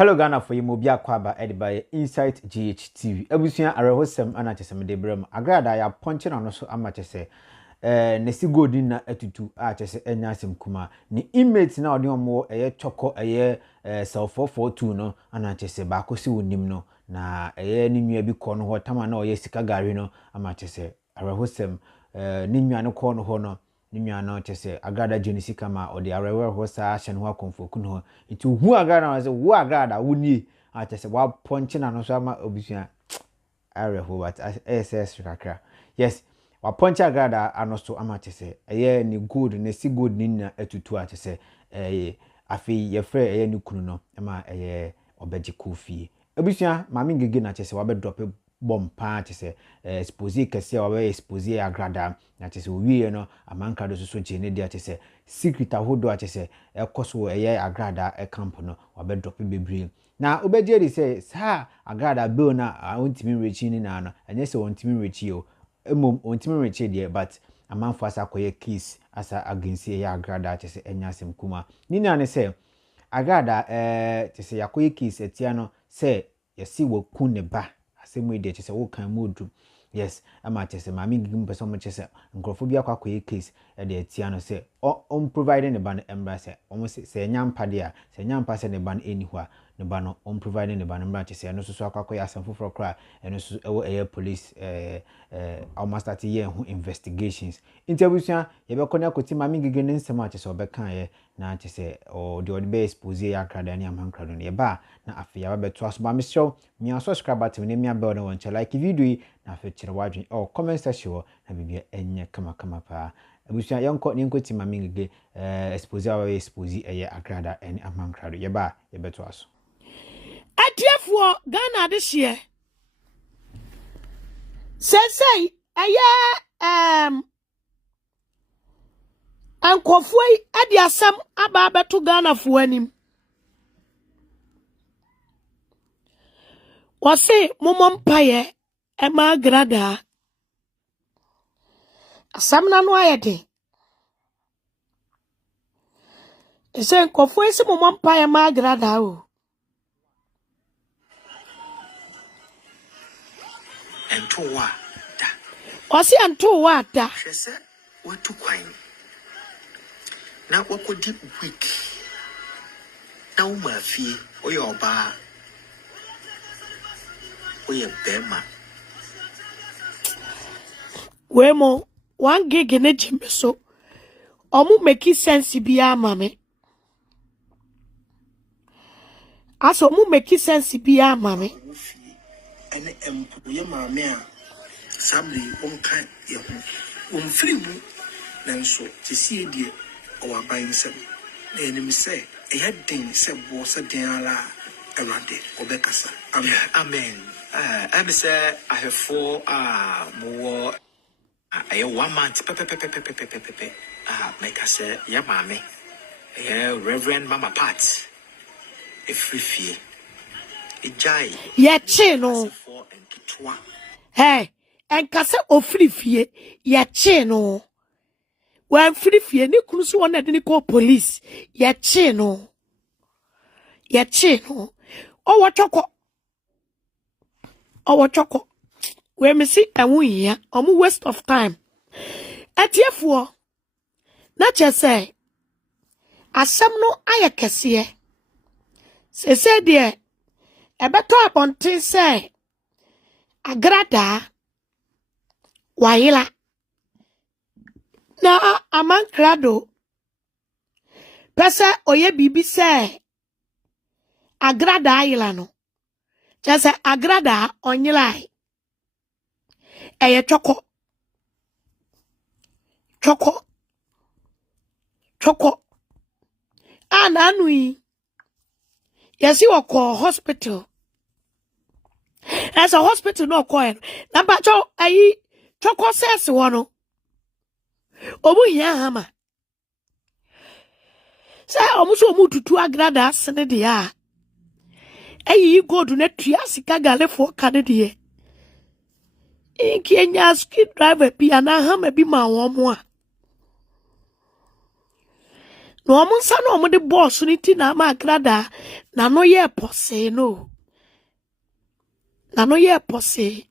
Hello Ghana for you mobia kwaba ediba Insight GHTV. Ebusuya arehosem ana chesem de brem. Agradaa ya ponche na no so ama chese nesi godin na etutu a chese enya asem kuma. Ni inmate na odi omo eye choko eye self 442 no ana chese ba kosi wonim no na eye ni nwa bi ko no ho tama na oye Sika Gari no ama chese arehosem ni nwa no ko no ho no Nimya no chese Agradaa jeni Sika ma odi arewe ho sa ahye no akonfo kun ho nti hu Agradaa na se wo Agradaa woni a chese wa ponche na no so ama obusua areho but SS kakra yes wa ponche Agradaa anoso ama chese eye ni good ne si good ni na etutu a chese afi ye frɛ eye ni kunu no ma eye obeji kofi obusua mama ngege na chese wa be drop bomb pa chese expose kese wa be expose Agradaa na chese owie no amanka do so gene dia chese secret ahodo a chese ekoso eye Agradaa camp no wa be drop bebre na obeje di say sa Agradaa bill na ontimi rechi ni na no enye se ontimi rechi o emom ontimi rechi de but amanfo asa koye case asa against eye Agradaa chese enya asem kuma ni na ne say Agradaa chese yakoye case etia no say yesi wo kun ne ba asemu de chese wo kan modu yes ama chese mami gigim person mo chese nkrofo bi akwakoye case e de etia no say on providing the ban embra say omo say nyampa de a say nyampa say ne ban eni ho a ne ban no on providing the ban embra chese no so akwakoye asem foforo kra eno so ewo air police almost start year ho investigations interview ye be kona koti mami gigim ne nsema chese obekan ye na chese o de be expose ya Agradaa ni amankra no ye ba na afia be to aso ba me show mi subscribe button ne mi abel no won like video yi na fe kire wadwen o comment section na bibia enye kama pa abusia yanko ni nkoti mami ngege expose awa expose eye Agradaa eni amankra ye ba ye be to aso atiefo Ghana de hye sensei eye ankofoi ade asam aba beto Ghana fo anim wose momompaye ema Agradaa asam na no ayede ese ankofoi se momompaye ema Agradaa o Entowa da wose antowa da hwese watu kwan na wakodi week na umafie oye oba oye bema wemo 1 gig ne jimso omu make sense bia mame aso omu make sense bia mame ene empu ye maame a sabli onkan ye ho omfiri mu nanso tisi die o aban sem na enim se eya den se bo se den ala awade obekasa amen amen am say ahefo mo aye 1 month pepe make say ya maame reverend mama pat efrifie ejai ye chi no hey enkase ofrifie ye chi no wan frifie ni kunu so wona de ni call police ye chi no owo choko we me see enwu hia omu waste of time atiefo na chese asem no ayekese se de ebeto abontin se Agradaa waila na amankrado pese oye bibi se Agradaa yila no chese Agradaa onyilai eye choko ana anui yesi wako hospital as a hospital no call number cho ayi choko says wono obu hia hama sa omuso omu tutu Agradaa sene de a ayi gold na tua Sika galefo kane de Kenya ski driver bi ana hama bi ma wo mo a No omunsa no omo de boss ni ti na ma Agradaa na no ye pose no. Na no ye pose.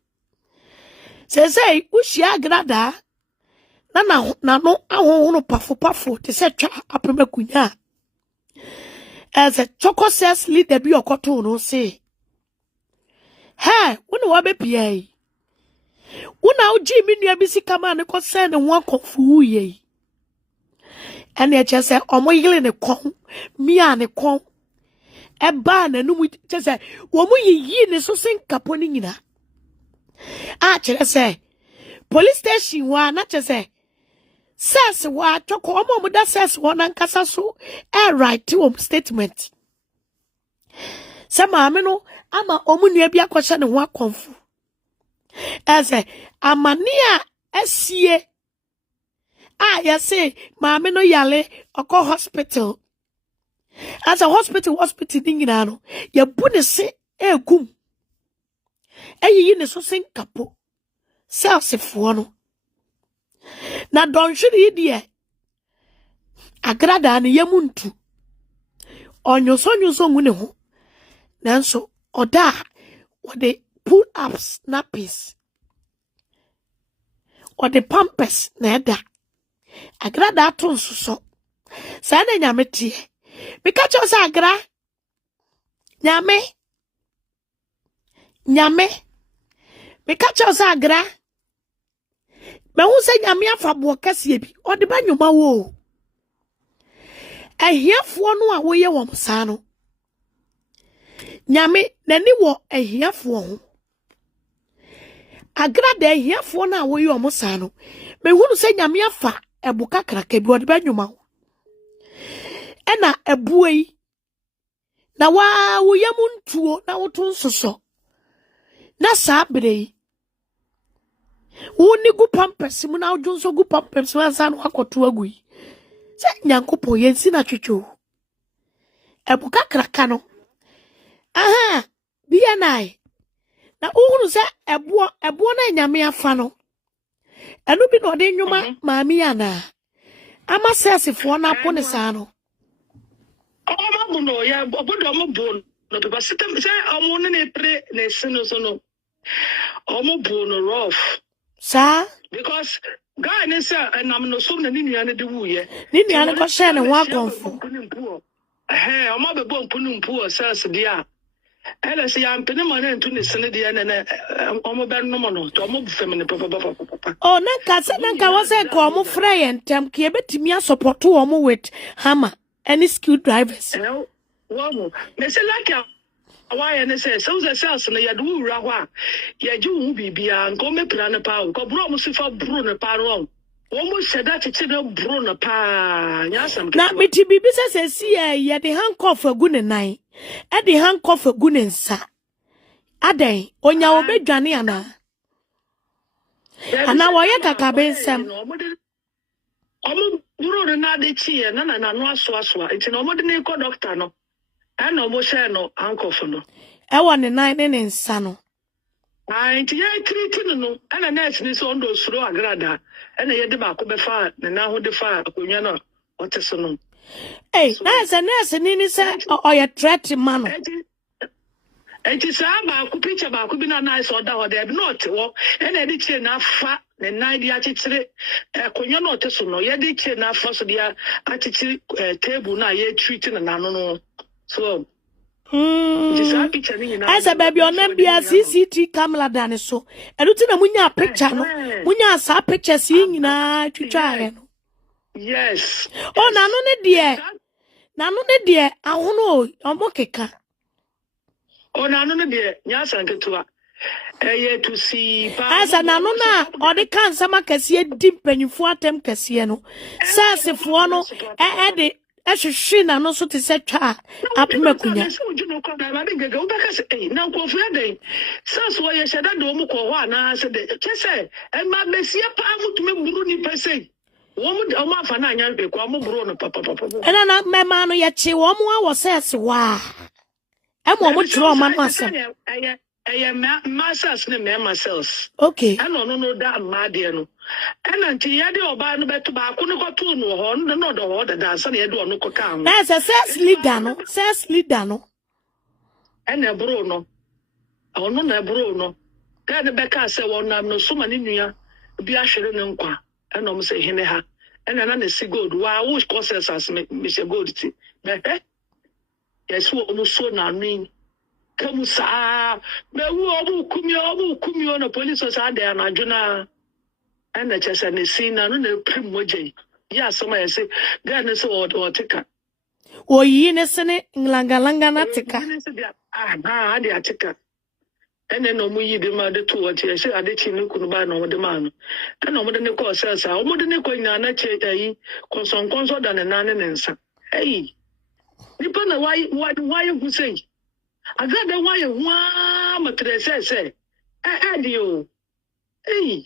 Say ushi Agradaa na no ahohono pafo te se twa apema kunya. As a choco says leader be okoto no say. Hey, when wa be pia. Una uji mi nua bi Sika ma ne ko send ho akofu ye. And they just say, "Omo yile ne kon, mia ne kon." Eba na no mu just say, "Wo mu yi ne so senkapo ni nyina." Ah, chere say, police station wa na chere say, "Says wa toko omo mu da says wa na nkasa so e right to statement." Say maame no ama omu nua bi akɔhye ne ho akonfu. Eze amania esie. Ah, you say, Mamma no yale, or call hospital. As a hospital ding in ano, ya bunne se, gum. Yin is so sing capo. Sells if one. Now don't should ye dear. Agradaa and yamuntu. On your son winning ho. Nanso, or da, what they pull up snappies. Or the pampers, neda. Agradaa tonso so. Sana nyame tie. Because you say agra. Nyame. Because you say agra. Me hu say nyame afa bo kase bi. O de ba nyoma wo. Ehiafo no a wo ye wo msa no. Nyame nani wo ehiafo ho. Agradaa ehiafo no a wo ye wo msa no. Me hu say nyame afa ebuka kraka bi o de ba nyoma. Ena ebuei na wa wo yamuntuo na woto nsoso na sabrei wo ni gu pampers mu na odwo nso gu pampers mu ansa no akoto agui se nyankopo yensi na twetwo ebuka kraka no aha bia nai na uhunu se ebo na nyame afa no enu bi no de nwuma maami ana ama sesifo na po ne sa no no, yeah, but I'm born. No, because say I'm on a pre nation so no. I'm born rough. Sa Because guy ne say and I'm no so na ni nua ne de wu ye. Ni nua ne ko share ne ho akonfo. Eh, I'm be bon punum pu self dia. Ela say am pene mo na ntu ne sene dia na I'm be no mo no. To I'm feminine papa. Oh, nanka was a ko mo frey entem ke betimi support wo mo with hammer. Any screwdrivers. Wow, me say like why and say so the cells na ya do ra ya ju bibia nko me plan pa ko bro mo si fa bro na pa ro wo mo se da tete na bro na pa nya sam na me ti bibi say si ya de handcuff agu ne nan e de handcuff agu ne nsa adan onya wo bedwane ana wo ye kaka be nsam omo bro na de chi na no aso enti no mo de ne ko doctor no e no mo share no handcuff no e wo ne nan ne nsa no enti ye treat no na nurse ni so ndo suro Agradaa na ye de ba ko be fa ne na ho de fa akonwa no wote so no nurse ni say o ye threat man no enti sa ba ko picture ba ko bi na nice order ho de not wo na de chi na fa ne nan dia chichire akonwa no wote so no ye de chi na fa so dia achichire table na ye treat na no so as a baby on MBS CCTV camera dane so eluti na munya picture no munya sa picture si nyina twitwa no yes oh nanu ne die ahono omo keka oh nanu ne die nya sanketua ye to see as a nanu na odi kan sama kase di mpanyifo atem kase no sasefo no de ehwehwe na no so te se twa apema kunya na ko fia den sas wo ye sheda do mu ko ho ana se de chese e ma besia pa mutumi buru ni pese wo mu o ma fa na anya be ko mo buru no papa na mema no ye chi wo mu awo sese wa e mo mo tro ma no asem Masters ne mema cells. Okay. No da made no. And until yadi oba no beto ba ko no to no ho no do ho da dansa na yedo no ko kan. Na se ses leader no. And e bro no. Ono na bro no. Then the beka say wonam no so mani nua bi ahwere ne nkwa. And no say hene ha. And na si gold. Wa wo causes as me say gold ti. Be yes wo no so na nin. Kamusa me wo obu no police was had there na juna. And the chest and the scene, no prim moje. Yeah, somebody say, God, so or tika. O yinesene nglanga na tika. Ah, they are tika. And then no muyi de ma de two what you say, I did chinu kunuba no the man. And no more than the course says, I more than the coin na che console than a nan and answer. Hey, Nippon, why you say? I got the why one matres say, adio. Hey.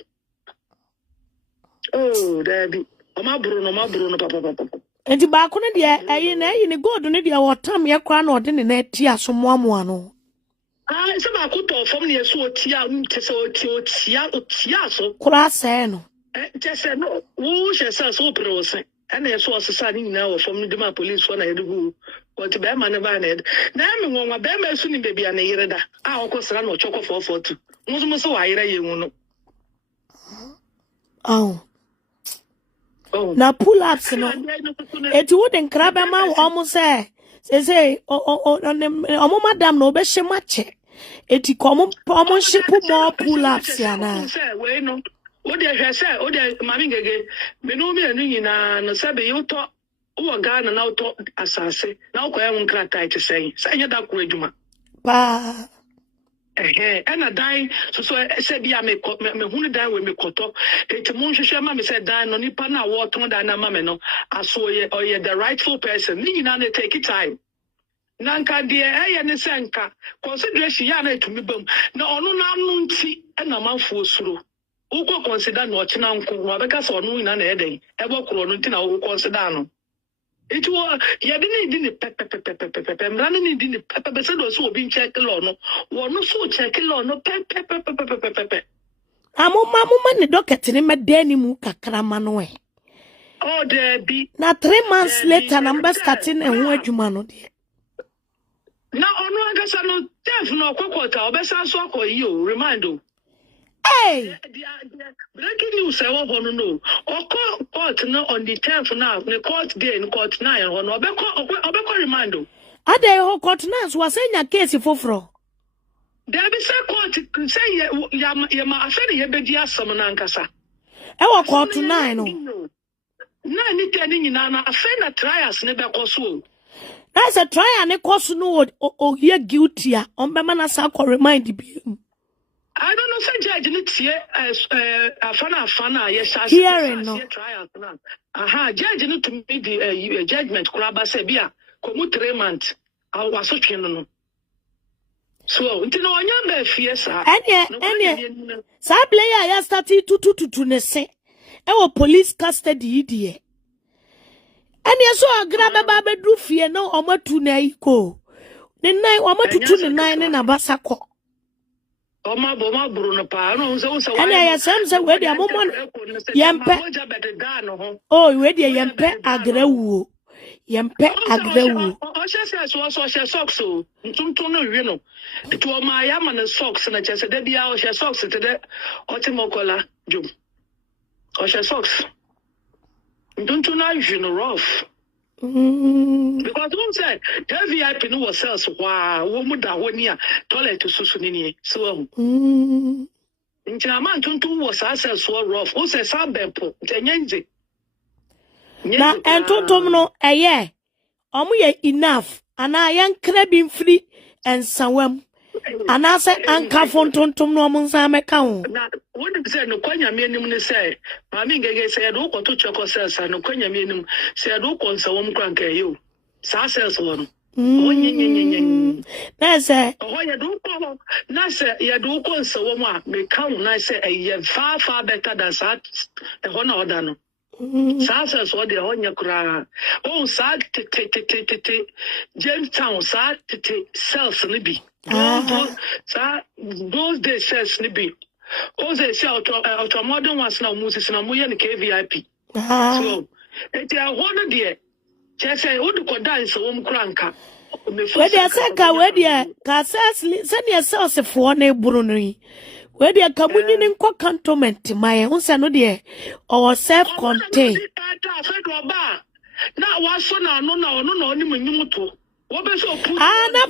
Oh, Debbie. Ma Bruno, papa. Enti ba ko ne de ayi ne god ne de wotam ye kwa na ode ne na ti asomoamoa no. Se ba ko to fam ne so otia ntese otia so. Kura se no. Tese no, wo shesa so prose. Ana so osesa ni nyina wo fam de ma police for na yedu. What be ma ne ba na ed. Na me nwa be ma su ni bebia na yire da. A okosra na ochoko 442. Muzo so wa yire ye hu no. Oh. Na pull ups no. Eti wo den krabe ma wo say omo madam no be shemache. Eti ko omo shipu more pull ups ya na. We no. O de hwese, o de mami ngege. Me no me anu nyina no se be yo to wo Ghana na to asase. Na ko e nkra tight say. Say nya da ko adwuma. Ba. And a die so said ya me hunu die we me koto eti mon hwehwe ma me said die no nipa na wo ton da na ma me no aso ye or ye the rightful person ni nyina na take it time nanka de ne senka consideration ya na etumi bam na ono na anu nti na manfo osuro uko consider no china nko wa beka so ono nyina na eden ebo kro no nti na wo consider no it was ya didn't pepe mrani ni didn't pepe said also being check law no one so check law no pepe Amoma ni docket ni medeni mu kakrama no e. Oh there be na 3 months later number starting e ho adwuma no de. Na onu agasa no def no kokota obesa so akoyi o remind o. Hey! Breaking news I want no. Oko court no on the 10th now. The court day in court 9 on obeko remind. Ade ho court na so asenya case foforo. There be say court say ya ma afere ye bedi asam na nkasa. E wo court 9 no. Na ni tani nyina na afere na trials ne be koso. That's a trial ne koso no o ye guilty a on be na sa ko remind bi. I don't know, say judge need afana yes hearing no trial now. Judge need to make the judgment kuraba say bia komu 3 months awa so twin no. So until no anya be fie sa. Ene sa player ya start tutu ne se. E wo police custody die. Ene so Agradaa ba be du fie no omatu na iko. Ne nine omatu ne nine ne na basako. Oma Bruno pa no so and I am we dia momon yempe oh we dia yempe agrawu o she socks so ntumtum no wi no to o ma ya ma na socks na chese da bia o she socks te de o ti mokola jum o she socks ntumtum na wi no rough because one said the VIP no was sells wow wo da woni a toilet susu ni so ntina man tuntum was access so rough o say sabempo ntenyenze na entontom no eye omo ye enough ana yan krabin free ensawam ana say anka fontontom no omo nsa meka ho na wodi say no kwanya me anim ne say ma mi ngege say do ko to cheko cells no kwanya me anim say do ko nsawam kranka yo sa cells won onyenyenyenyen na say o ya do ko na say ya do ko nsawam a me kan na say e far better than that e ho na oda no sa cells wo de honya kura o sa tete Jamestown sa tete cells ni bi Those days says nibi. Oze say auto modern ones now Moses na mo ye ne KVIP. So eti ahono de che say wodu ko dance wo mkranka. We dey say ka we dey ka say senior sauce for na eburu no yi. We dey ka munyi ne nko cantonment my hu se no dey or self contained. Na waso na no na ono na oni munyum to. Na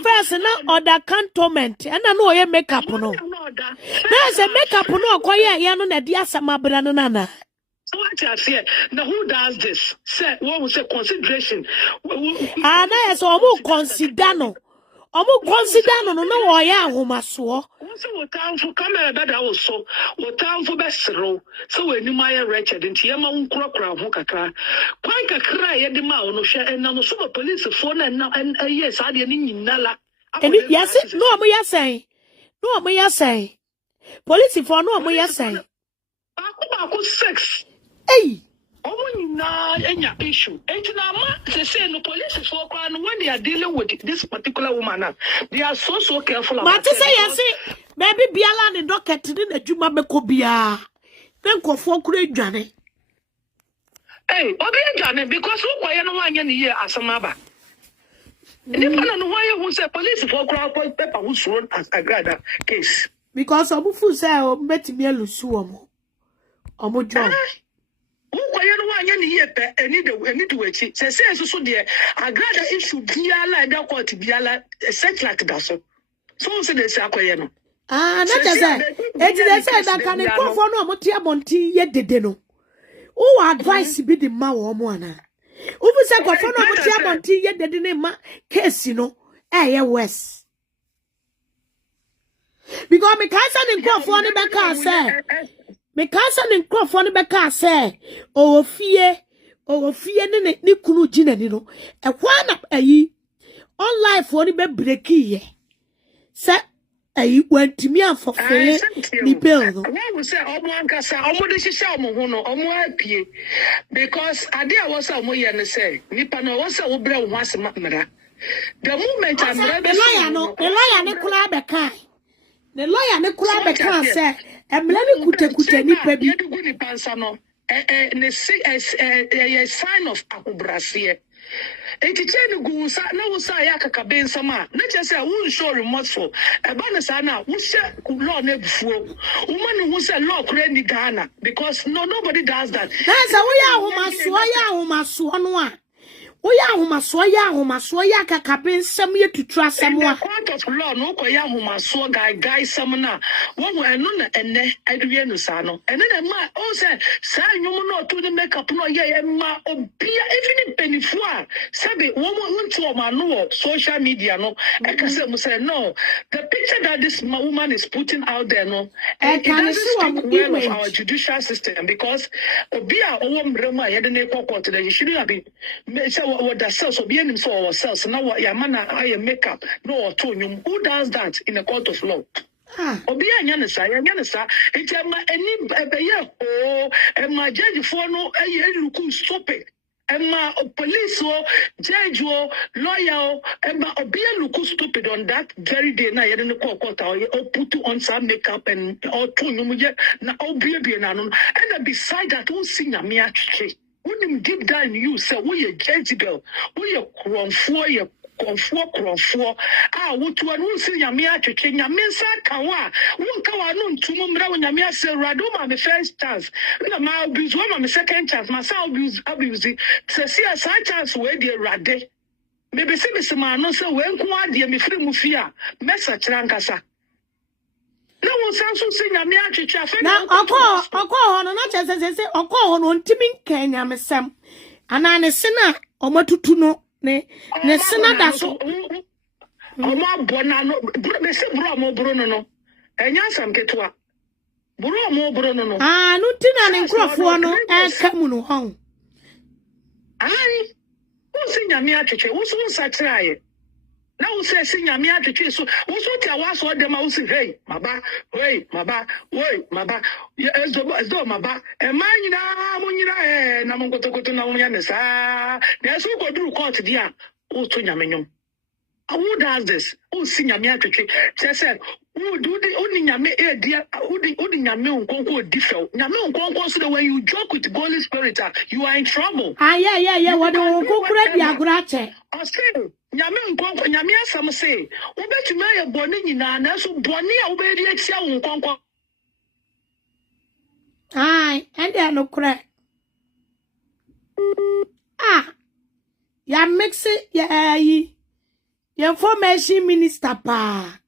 person na order cantonment and I know ye makeup no. There's a makeup no koye ye no na dia samabra no nana. So what I say, now who does this? Say what we say consideration. Na yes omo consider no. Omo consider no no oye ahomaso. So what time for camera that also. What time for best row. So when you my wretched into yama unkra ho kakra. Quite a cry ye de ma no share and no so police phone and yes I didn't nala. And yes no mo ya say. No mo ya say. Police for no mo ya say. Aku sex. Hey. Na enya issue. Ma say no police for when they are dealing with this particular woman, they are so careful about it. But say yes, baby biala ni docket ni na juma beko bia. Then kofo kure dwane. Hey, obi dwane because who kwaye no wanya ni ye asamaba. Ni fana no wanya who say police for paper who thrown as Agradaa case. Because obufu say o metimi alusu omo. Omo job. Who kwaye no wanya ni ye pe eni de wechi. Say so de Agradaa issue biala da court biala set like that so. So say they say kwaye no. Na just say they say that can go for no motia monti ye dede no. Who advice be the ma wo mo ana. Who say go for no motia monti ye dede ne ma case no ye west. Because me can't send go for ni beka say. Me can't send go for ni beka say. O fie ni kunu jina ni no. E kwa na ayi on life for ni be break ye. Say I went me and for fair ni bill. Why we say omo ankasa omo de hihye omo ho no omo apie because ade a was omo ye ne say nipa no was wo bra wo asema mra. The moment I'm ready the lawyer ne kula beka. The lawyer ne kula beka say emle ni kuta nipa bi. Ye du ni pansa no ne say a sign of akubrase. Eti cheni gusa na wusa ya kakabe nsama na chese won show remorseful e ba na sa na wo she law na bufuo woman who say law kure ni Ghana because nobody does that. Na say wo ya ahomaso no a wo ya ahomaso ya kakabe nsam ye tutu asem a court of law no ko ya ahomaso guy sam na wo eno na ene adwie no sa no ene na ma o say sa nyum no to the makeup no ye ma obia even penifo a sabe wo nto o ma no social media no e ka say mo say no the picture that this woman is putting out there no it doesn't speak well of our judicial system because obia owo mrema ye de na court that you shouldn't have been what the cells of being for ourselves now what your man I makeup no or who does that in a court of law. Obia nyanisa it's my judge for no stop it. Emma police judge lawyer Emma obia look stupid on that very day na ye no court or put on some makeup and or na obia na no and beside that who sing na me actually when deep down you say we a judge girl we a kromfo wotu anu si nyame atwetwe nyame sa kawa wonka wa no ntumo mra wo nyame ase rado ma me first chance na ma abuse ma me second chance ma sa abuse se si a chance we dey rade me be se ma no se we nko ade me firi mu fi a mesa kira nkasa na wo san so si nyame atwetwe afa na okọ hono na chese se okọ hono ntimi nkanya mesem ana ne se na omatutu no ne sena da so omo abona no be se bro mo bro no enya sam ketua bro mo bro no no tina ne nkrofo no e kamu no hon ai wo se nyame atwetwe wo so satraye na wo se nyame atwetwe so wo so tia wa so dem wo se hey maba ezo maba e manyina mo nyina na mo kotokoto na mo nya ne sa na so ko duru court dia wo to nyame nyom Who does this? Who sing a mere trick? Say, who do the only Yame, dear, who the Yame Unconco differ? Yame Unconco, so when you joke with the Holy Spirit, you are in trouble. Yeah. What do you credit Agradaa? I say, Yame Unconco, Yame, some say, who bet you may have Bonnie in an so Bonnie obey the Excel Unconco. Aye, and there no crack. Ya mix it, ya information minister pa.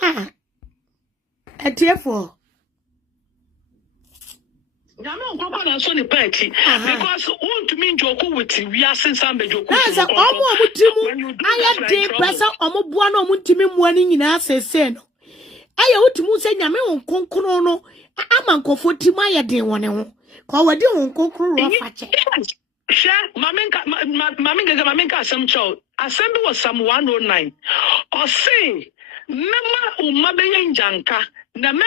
A therefore. Yame Unconco so the party because want to mean Joko with we are since I'm Joko. That's a omo mutimu. I am the person omo buano mutimi morning in us say no. I would say Yame Unconco no. I'm Uncle Timaya de one. Call a deal Unconco Rafache. Share Maminga some child. Assembly was some 109. Or say, Mama Umabe Janka, na me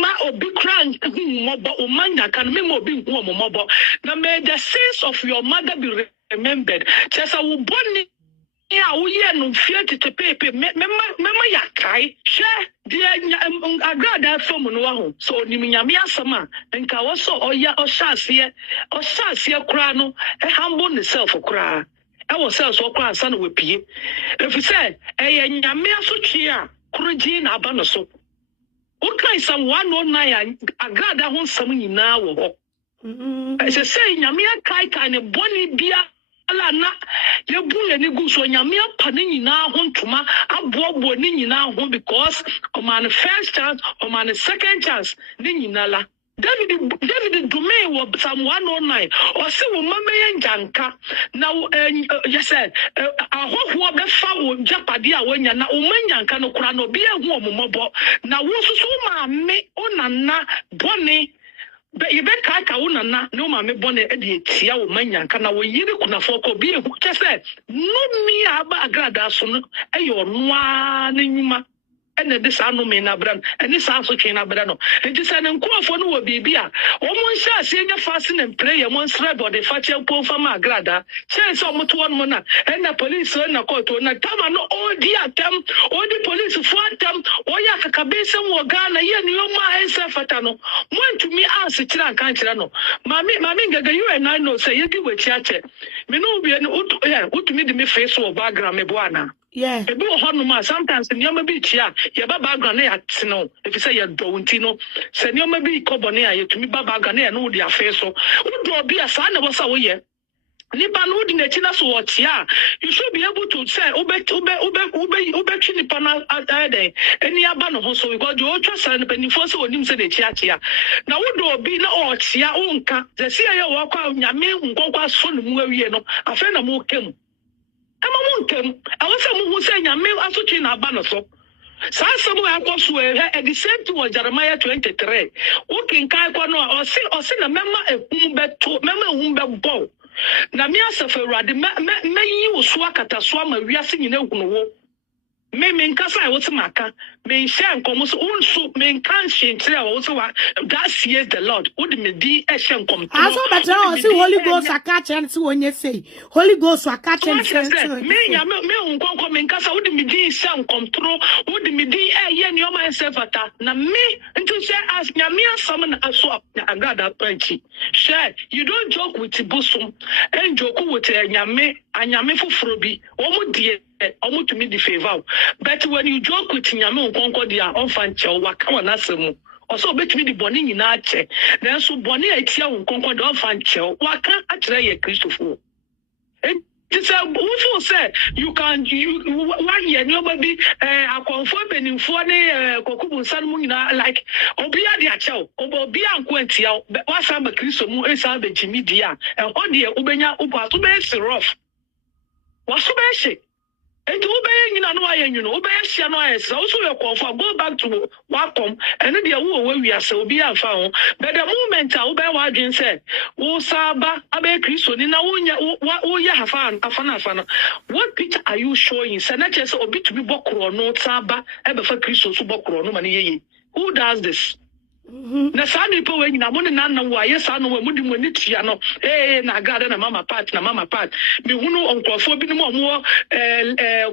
ma obi crank mobo umanya can me mobi mobo. Now may the sins of your mother be remembered. Chesa will born ya we no fear to pay mema ya kai share dear Agradaa from no so ni nyame asama nka wo so oya ohyase kra no e humble yourself kra e wo self so kra san we pie if you say e nyame asotwe a kroji na aba no so o kai sam 109 Agradaa ho sam nyina wo ho e say nyame kai ne boni bia ala na yebu ni gu so nyame apa ni nyina ho ntoma abobo ni nyina ho because o man first chance o man second chance ni nyina la David Dume wo Psalm 109 o se wo mama ye njanka na yes ahoho be fa wo japade a wonya na o manyanka no kura no bi ehu omomobo na wo susu ma me onana bone but you bet kaka unana no mame bone e de tia wo manyanka na wo yiri kuna foko bi ehu kese no mi aba Agradaa so no e yo noa na nyuma ene de sa no me na bran ene sa so twen na bran no enti sa ne nkuafo no wo bibia o mo nhyɛ ase nya fasting and prayer mo nsre body fa che po fa ma Agradaa che so mo to no na ene police na court na tama no odi atem odi police fo atem o ya kakabese wo Ghana ye ne yo ma ense fata no mo ntumi anse kira kan kira no mami ngaga you and I know say ye di we chiache me no bi ne utumi de me face wo background me bo ana. Yeah. Ebi wo hono ma sometimes nyoma bi tia ye ba background na ya tino if you say you don't know se nyoma bi kobone ya yetumi ba background na no dia face so wo do bi asa na wo sa wo ye nipa no di na china so wo tia you should be able to say ube nipa na ade eni aba no ho so because you twa sa na panifo so onim se de tia na wo do bi na o tia wo nka se se ye wo kwa nyame nkokwa so no mu awie no afa na mo kem Ama munkem, I was a who say Yame asotwe na aba no so. Sa samu akoso e the same to Jeremiah 23. Working kai kwa no o se na mema ehum beto, mema ehum bebo. Na me asafa Awurade me yi wo so akata so ama wiase nyina ehunu wo. Me nkasa I was maka. Me share nkomo so unso me kan shintre wo so wa that says the Lord. Would me di e share nkom. Aso better o see Holy Ghost akache and see onye say. Holy Ghost akache and me nkonko me nkasa would me di share nkom tro would me di e ye ne o ma ensefata na me nti say as nyame asam na aso Agradaa panchi. Share you don't joke with Ibusum and joke with nyame anyame foforo bi. Omo die omo to me the favor. But when you joke with nyame nkonko dia onfanche waka wana semu also bet me the boni nyina ache na so boni atia nkonko dia onfanche waka akere ye Christopher this who say you can 1 year nobody akonfo benimfo ne kokubu nsan mu nyina like obia dia ache obia nkwantia wasa ba Christo mu esa ba jimi dia o de ubenya ubaso be rough waso be she and obey no obey share no yes also your comfort go back to welcome and the wo we are so be afa but the moment obey wa dwen say wo saba abe Kristo ni na wo ya afana what picture are you showing say na chese obi to be bokro no saba ebe fa Kristo so bokro no mane ye who does this Na saa nipa we nyina mo ne nanna wo aye saa no we mudi mo ni tua no na Agradaa na mama part me hunu onkrofo bi ne mo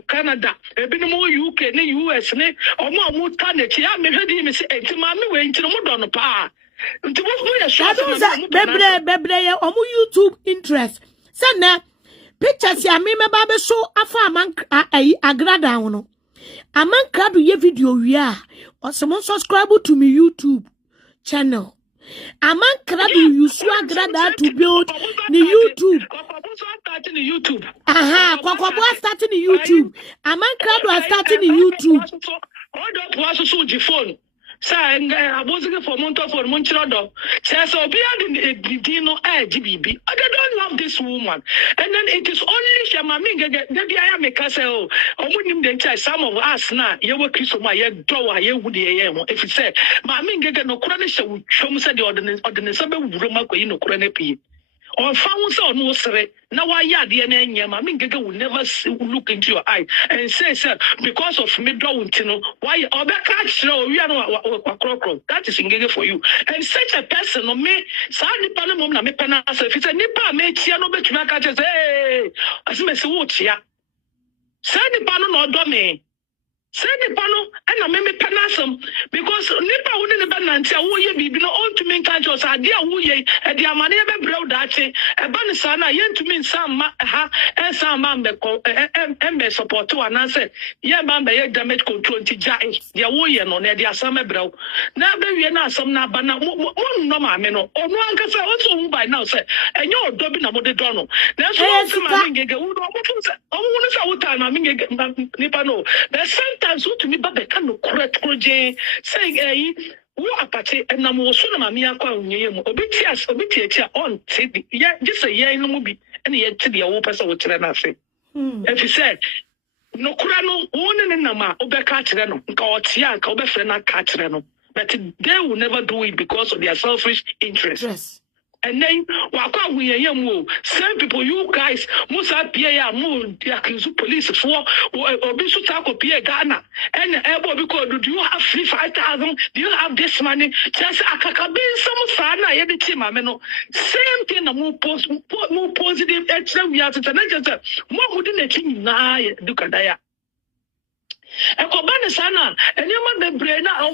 Canada bi ne mo UK ne US ne omo ta na chi ya me hwedi me se enti ma me we enti no mo do no pa enti mo ya sure bebre ya omo YouTube interest sana pictures ya me ba be show afa aman Agradaa no aman krado ye video wi a osemo subscribe to me YouTube channel. Aman krado you so Agradaa to build the YouTube. Kwakwabo starting the YouTube. Aman krado starting the YouTube. Hold up was so the phone. Say I wasn't for monto for Monchirodo. Says so be the Dino GBB. I don't love this woman. And then it is only Shamaminga that I am a Casɛ. I wouldn't then tell some of us now. You were Chris of my door. You would if you say, Maminga no cranish would show me the ordinance of Romako no cranipi. On found so no sir. Now I had the name. Maminga will never look into your eye and say, sir, because of me drawing, why or the catch show we are that is engaged for you. And such a person on me, Sandy Panamum, na me penas, if it's a nipa, make no bet you catches, hey, as Miss Woods, ya. Sandy Pano no domain. Sandy Pano, and I may penasum because nipa wouldn't have been until we be no own to me catchers, idea who ye, and the Amania brow dachi, a banisana, yen to mean some ha, and some man be support to an answer. Yeah, man, by damage control to jai, the awoyan on their summer brow. Now, baby, and some nabana, one no man, or one can say also by now, say, and you're dubbing about the donor. That's why I'm going to Nipano. There's sometimes who to me, but they can't correct saying, who apate and I'm also a mamma obitias on yeah, just a year in the movie, and yet to be a whoopers or nothing. If he said, no crano, one in Nama, Obecatrano, Gautian, Cobefrena Catrano, but they will never do it because of their selfish interests. Yes. And then, we are some people, you guys, most are Pierre, the police for or Bishop Taco Pierre Ghana. And because do you have 5,000? Do you have this money? Just a cacabin, some sana, every team, I mean, same thing, more positive, extra, we have to just more wouldn't a king now, Dukadaya. And Kobana Sana, and you want the brain now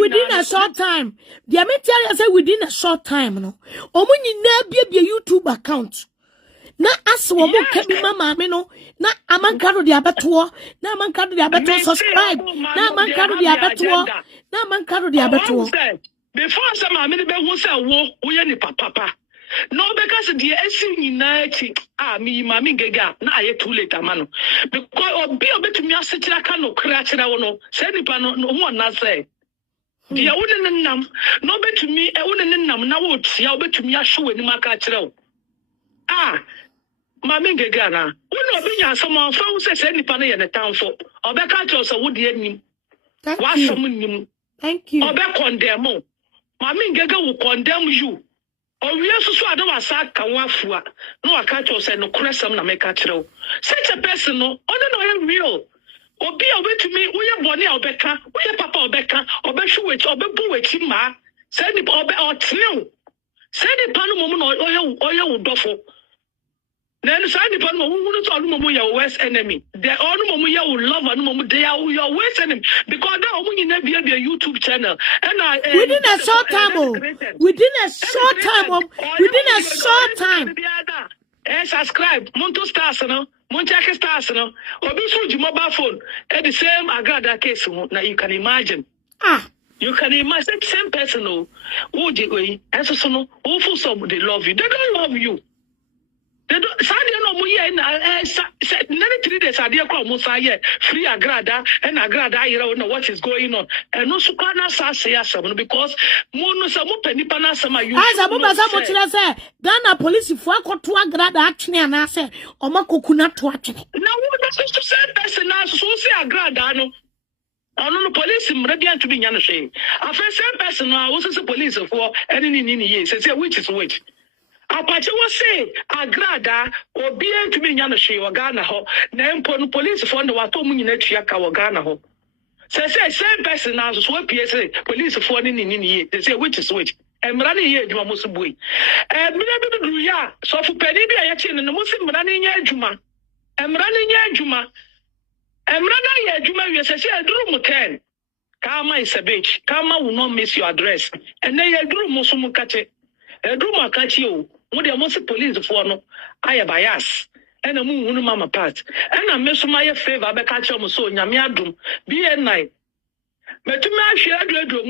within a short time. The American say within a short time, no. Or when you never be a YouTube account. Na ask what can be mama, no. Na aman card the abattoir, na man card the abattoir subscribe, na man card the abattoir, na man card the abattoir. Before some minute who say, wo, we any papa. No, because the essay united, me, mammy gega, na ye too late, man. Because be a bit to me, I sit like no crash, no, send it, no one, not say. The wooden num, no bet to me, a wooden num, now would see how bet to me, I show in my catch. Mammy gega, who no be someone found says any penny in the town for, or back at us, a woody enemy. Why someone? Thank you. Or back condemn. Mammy gega will condemn you. Oh, we also saw a sack Kawafua. No, I can't also say no crescent na make a trail. Such a person, no, I real. Or be away to me, we are Bonnie or Becca, we are Papa or Becca, or Beshuit, or Bebuit, ma, send it or Tino. Send it Panamon or your Duffo. Then send it Panamon, who is all your worst enemy. They're all Momuya will love and Momu, they are your worst enemy. Because now we never be a YouTube channel. And within a short time, within a short time. Subscribe, Monto Stars, no, Monchaka Stars, no, or be so mobile phone at the same Agradaa case. Now you can imagine. You can imagine the same person who did we, as a son, who for some they love you. They don't love you. They don't. Sadly, no more. 3 days. I did come free Agradaa and Agradaa. You know what is going on. And no sukana say something because mono some penny pana some you. As a Baba say, Ghana police if I got to Agradaa actually and I say, or my coconut to actually. Now what does to say person now? So say Agradaa no. I don't know police in Meridian to be Yanashe. I first same person now was a police for any years. Say which is which. Apache was say Agradaa or be to be Yanashe or Ghana ho. Then police found the Watomu in Etiaka or Ghana ho. Say same person now so PSA police for ni they say which is which. Emrani ye adwuma mo so boy. Mina do ya so for pedi bi aye no mo se mrani nya adwuma. Emrani nya adwuma. Emrani ye adwuma we say aduru mo 10. Kama is a bitch. Kama will not miss your address. And then you do musumu kache. Edru makachi o. Mo de mo se police for no. Aye bias. And a moon mama part. And I miss my favor be catch mo so nyame adum. Be a night. Metuma hwe adru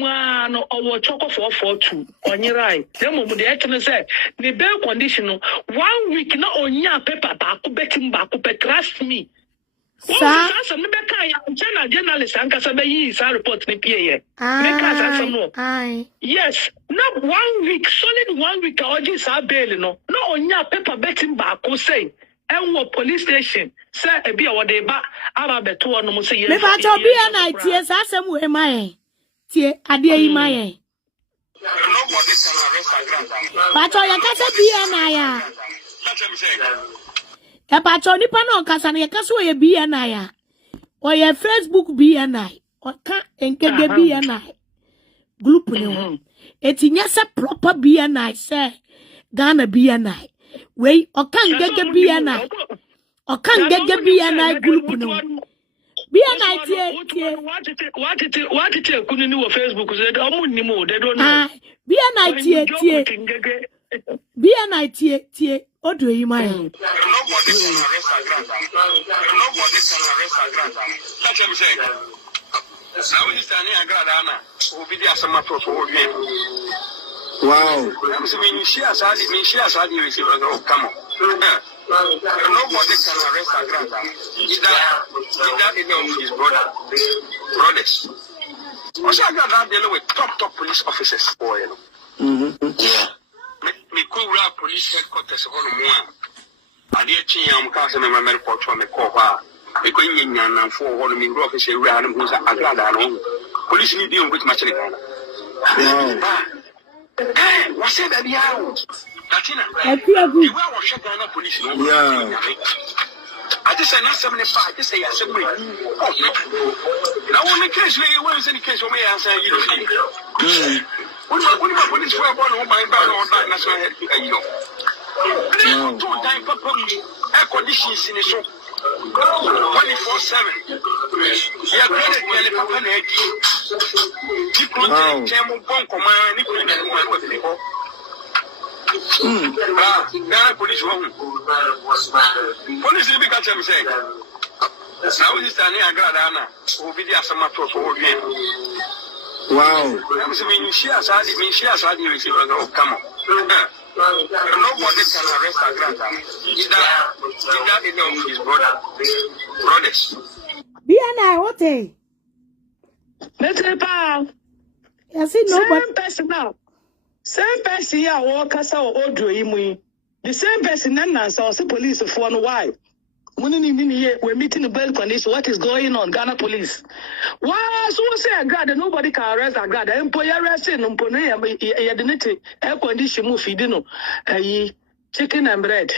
no owo choko 442 onyirai demo mu de etene say the bail condition no 1 week na onya paper ba ko betim ba ko trust me sa me be kan ya channel journalist anka say be yi sa report ni pie make us some no yes na 1 week solid 1 week oji sa bail no onya paper betim ba ko say enwo police station say e bia wo de ba aba beto no mo say me ba to bia na tie sa asem we mai tie ade yi mai ba to ya ka say bia na ya ya ba to nipa na kasa na ya ka so ye bia na ya o ye Facebook bia na o ka enkege bia na group ni ho etinya se proper bia na say Ghana bia na we okan gege bia na group no bia na tie what it kunu ni wo Facebook say omo ni mo they don't know bia na tie bia na tie odo yi mai nobody can arrest Agradaa let me say now is standing Agradaa na obi di asama to so odwe wow me share asadi we say come on nobody can arrest Agradaa. Either his brothers. Also, Agradaa dealing with top police officers. Yeah. Me cool police headquarters on one. I did change my car and my report from the cover. We go in and for one of the officers around who's Agradaa. Police need deal with much. What's that? You were Ghana police. Yeah. I just said not 75. Just say 70. Oh, no. Now, when the case, when is any case for me, I say you. When my police were born on my back or that national head, you know. 2 times for air conditions in the show. 24/7. Yeah, credit me papa na edi. People tell me bon command ni ko na mo wa before. Ghana police won. Police ni be catch me say. Now we standing Agradaa na. Obi di asama to so odwe. Wow. I'm saying me share asadi we say come on. Nobody can arrest Agradaa. Either his brothers. Biana, what eh? Let's say, yes, nobody. Same person here, walk us out or do him. The same person, and answer police for no why. We're meeting the bail condition. What is going on, Ghana police? Why so say Agradaa? Nobody can arrest Agradaa. Employer arresting, identity, air condition, move, chicken and bread.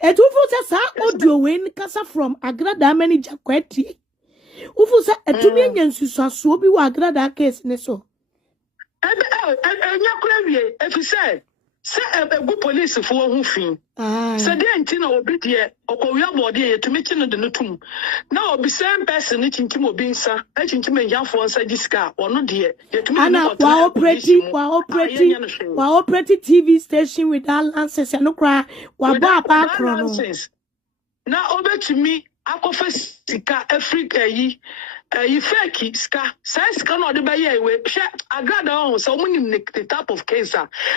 Et ufu sa audio when kasa from Agradaa manager kweti. Ufu sa etumi nyansusu so bi wa Agradaa case ne so. If you say a good police for who fin. So the antina obi de okowa body to make no the nutum. Now be same person chinchim obi nsa, chinchim enjafo nsa disca or no de. Ana wa operate TV station with all answers no cry. Wa ba pa krono. Now over to me akofa Sika Africa yi fake Sika says cannot be here we Agradaa on so many the type of case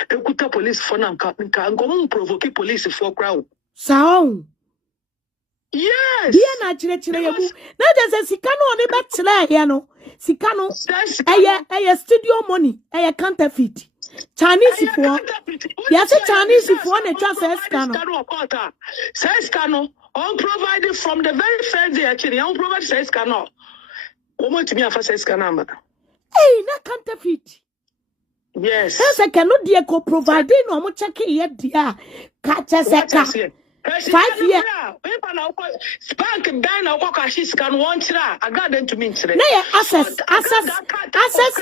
ekuta police for na nka provoke police for crowd sao yes dia na chire yabu na just Sika no ne be chire here no Sika no eye studio money eye counterfeit Chinese for yes Chinese for na twa says cano unprovided from the very first day actually unprovided says cano to me after says number. Hey, na counterfeit. Yes. That's a cannot dear co providing no mo check here dear. Casɛ 5 years. Bank dan na ko kashi sika no won kira Agradaa ntumi nkyere. Na ye access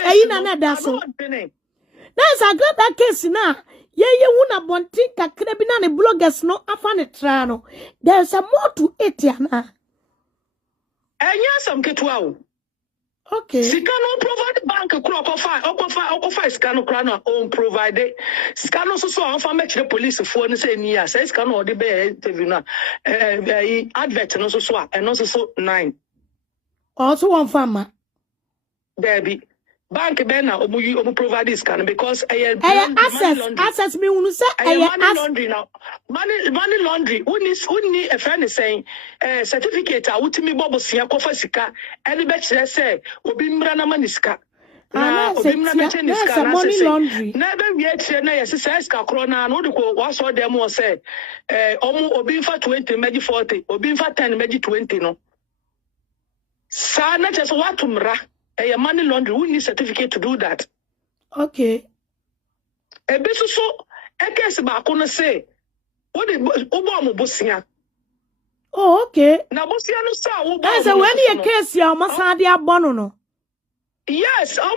ayi na da so. Na Agradaa case na ye hu na bonti kakra bi na ne bloggers no afa ne tra no. There's a more to it ya na. Enya sam ketua o. Okay. Sika no provide bank kro okofa sika no kra no on provide. Sika no so on fa mekire police fo no say ni say sika no odi be interview na advert no so a eno so 9. Also one farmer. There bank be na omu provide this kind because access me unu say money laundry now money laundry uni a friend is saying certificate a wutimi bobo sia kofa sika eni be kire say obi mra na maniska na obi mra na cheniska na money laundry na be wie kire na yes say sika kro na no de ko waso dem o say obi mfa 20 meji 40 obi mfa 10 meji 20 no sa na just watumra a money laundry, we need certificate to do that. Okay. A bit so, I guess about gonna say, what the Obama Bosia. Oh, okay. Now, Bosia no sa. That's a when you case ya must have the abono. Yes, I'm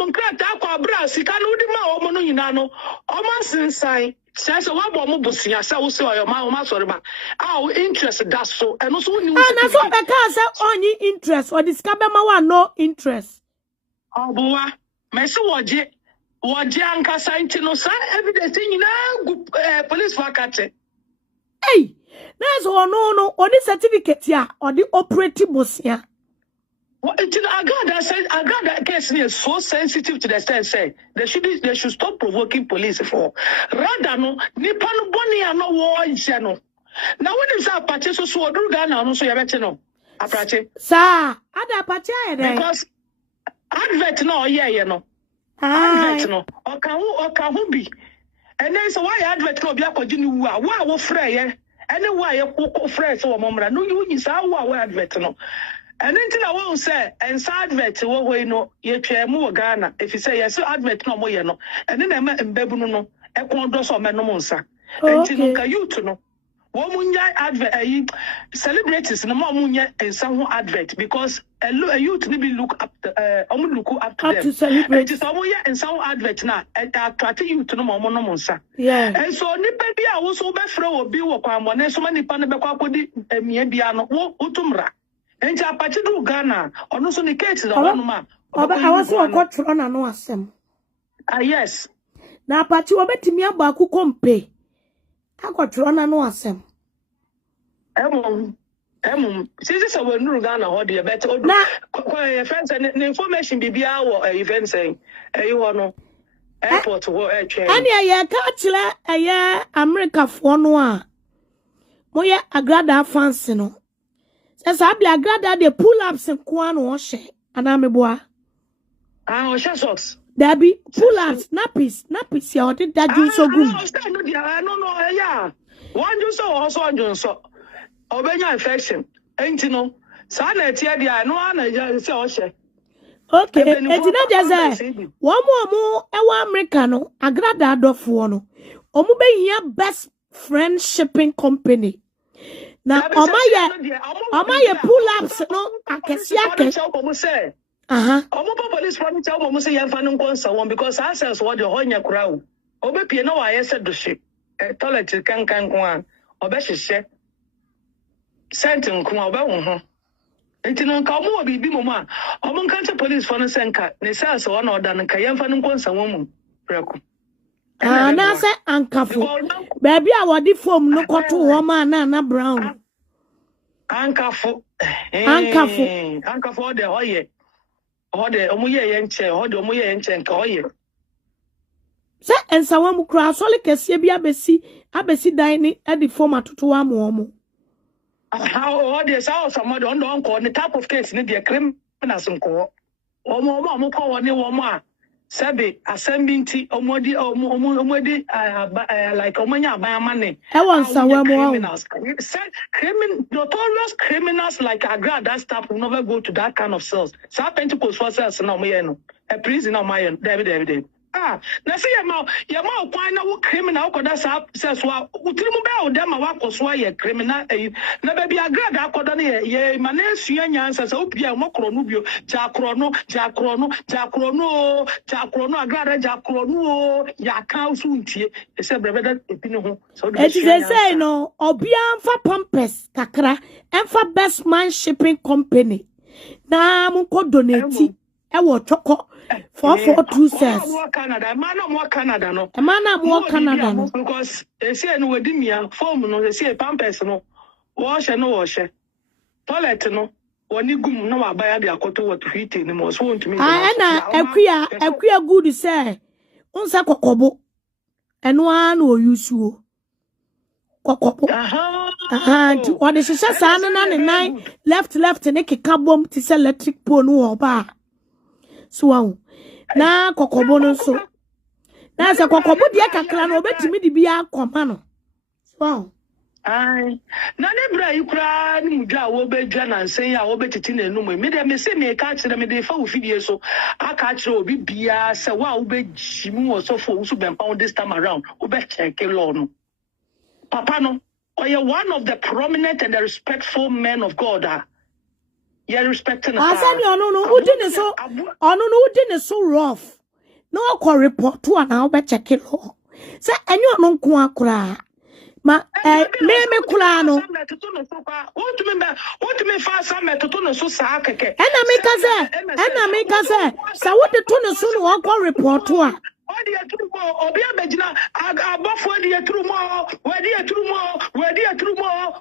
on crack. Aqua brass, you can't do my omono, you know, almost inside. Says a wabo Bosia, so your mamma, sorry, but our interest does so, and also new. And I thought the car said only interest or discover my no interest. Oh, boy, my so what Janka signed no sir, everything you know, police vacate. Hey, there's no, or the certificate ya, or the operative Bosia. Well, Agradaa case is so sensitive to the extent say they should stop provoking police for. Rather no, nipa no boni ano wo nche no. Na when you say apache so oduru Ghana no so yebete no. Apache. Sir, ada apache ayede. Because advert no ye no. Advert no. Oka hu bi. And then so why advert no bi akodi ni wu a wo frɛ ye. Any why ye ko frɛ so wo momra no you say wo advert no. And then I won't say, and advert, what way no, ye chair more Ghana, if you say yes, advert no more, no, and then I met in Bebuno, a condos or menomonsa. And you to know. Woman advert, celebrities no more and some advert because a youth maybe look up to them. And some advert now, and attracting you to no more monomonsa. Yeah. And so Nipedia was over throw be one, and so many panabacodi and Miabiano, Utumra. And Japatu Ghana, or no so the case of one man. I was so got run and no assem. Ah, yes. Now, Patu, I bet me about who come pay. I got run and no assem. Since I will know Ghana, or the better. Now, friends and information be our event saying, you want airport to work at train. And yeah, catch a year America for no. Moya Agradaa fancy no. As I be Agradaa the pull ups and kwan wash and I'm a boy. Ah, socks. There be pull ups, nappies, yeah, or did that do so good? No, yeah. One do so, also one do so. Obey infection. Ain't you know? Sana tia dia, no one say oshe. Okay, and not just one more, Americano, Agradaa do for no. Omube here best friend shipping company. Now, Omaya pull ups no akesiake. Police from tell say yan fan nkonsa because ourselves what the honya crowd. Obe pie no wa said do she. Toilet kan kwa. Obe hihye. Sent nko obe wo ho. Enti no nka omo bibi mo ma. Omo nka police for no senka. Ne say so one order nka yan fan nkonsa wo mu. Preko. Na say ankafo. Baby a wodi form no koto wo ma na brown. Ankafo de hoye. Hode omuye yenche, hode omuye yenche nka hoye. Say ensa wa mu kra so le kese bi abesi dan ni e di form atoto wa mo omo. How hode say somebody on the type of case ni the criminals nko. Omo ko woni wo mo a Sabe assembly omodi like omanya abayamane. I want someone criminals. Notorious criminals like Agradaa, that staff will never go to that kind of cells. So Pentecost for cells no no. A prison no my David. na say ya ma kwan na wo criminal ko da sa says wa utirimu be o dem ma wa koso ye criminal na ba bi Agradaa akoda na ye ma na esua nyansa sa opia mo kro no bio ja kro no Agradaa ja kro no ya ka so ntie se brebe da epi ne ho so do say no obia mfa Pʋŋchɛs kakra emfa Best Man Shipping Company na mun ko donate e wo choko 4426 more Canada man more Canada no more Canada no because say no wadi mia form no say Pʋŋchɛs no wash toilet no woni gum no wa baya de akoto what fit ni mo so ntumi na akuya good say unsa kokobo eno an o yusuo kokobo what is shisha sa na nine left ne keka bom ti say electric pole no ba so na kokobo no so na say kokobo de kakra no obetimi de bia akoma no so na ne bra yikura ni mudwa wo bedwa na nsen ya wo betiti na enum me de me se me ka kire me de fa wo fidie so aka kire obi bia se wa wo bejimu wo so fo wo so ben pound this time around wo be check law no papa no oye one of the prominent and the respectful men of God you respecting asani no udine so rough no ko report to na wo be check law se enyo no nko akura ma me kula no what me fa some to no so sa keke ena me kaze sa wo de to no so no ko report to odi etrumo obi abegina abofo odi etrumo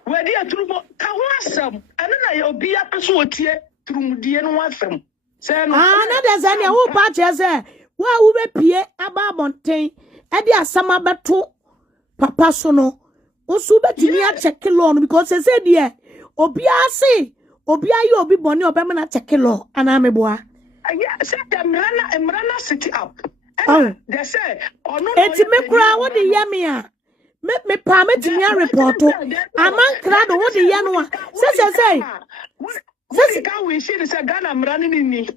wedi etrumo ka ho asem ena na obi apeso otie trumdie no asem say no na de zania wo pa cheze wa wo be pie aba bonten e de asama beto papa so no osu betumi a check law because they say there obi ase obi ayi obi boni obi na check law ana meboa say emrana city up they say eti me kura what the yemi a me pa me timi a report aman krado what the yano say can we see say Ghana mrani ni e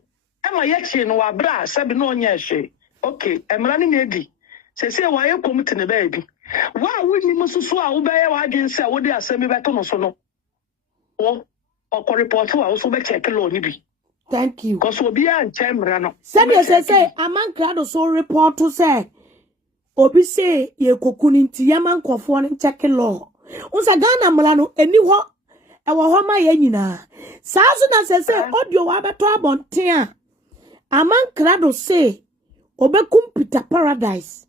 ma yechi no wa bra sabi no onye hwe okay emrani na edi say wa ye komiti ne baby wa wuni mususu a wo beye wa adwen se wo de asemi beto no so no o ko report wa wo so be check law ni bi thank you because obi a nchemra no say aman krado so report to say obi say ye kokuni nti yaman kofo no check law unsa Ghana mla no eni ho e wo ho ma ye nyina saazu na say audio wa beto abonten a aman krado say obekum Peter Paradise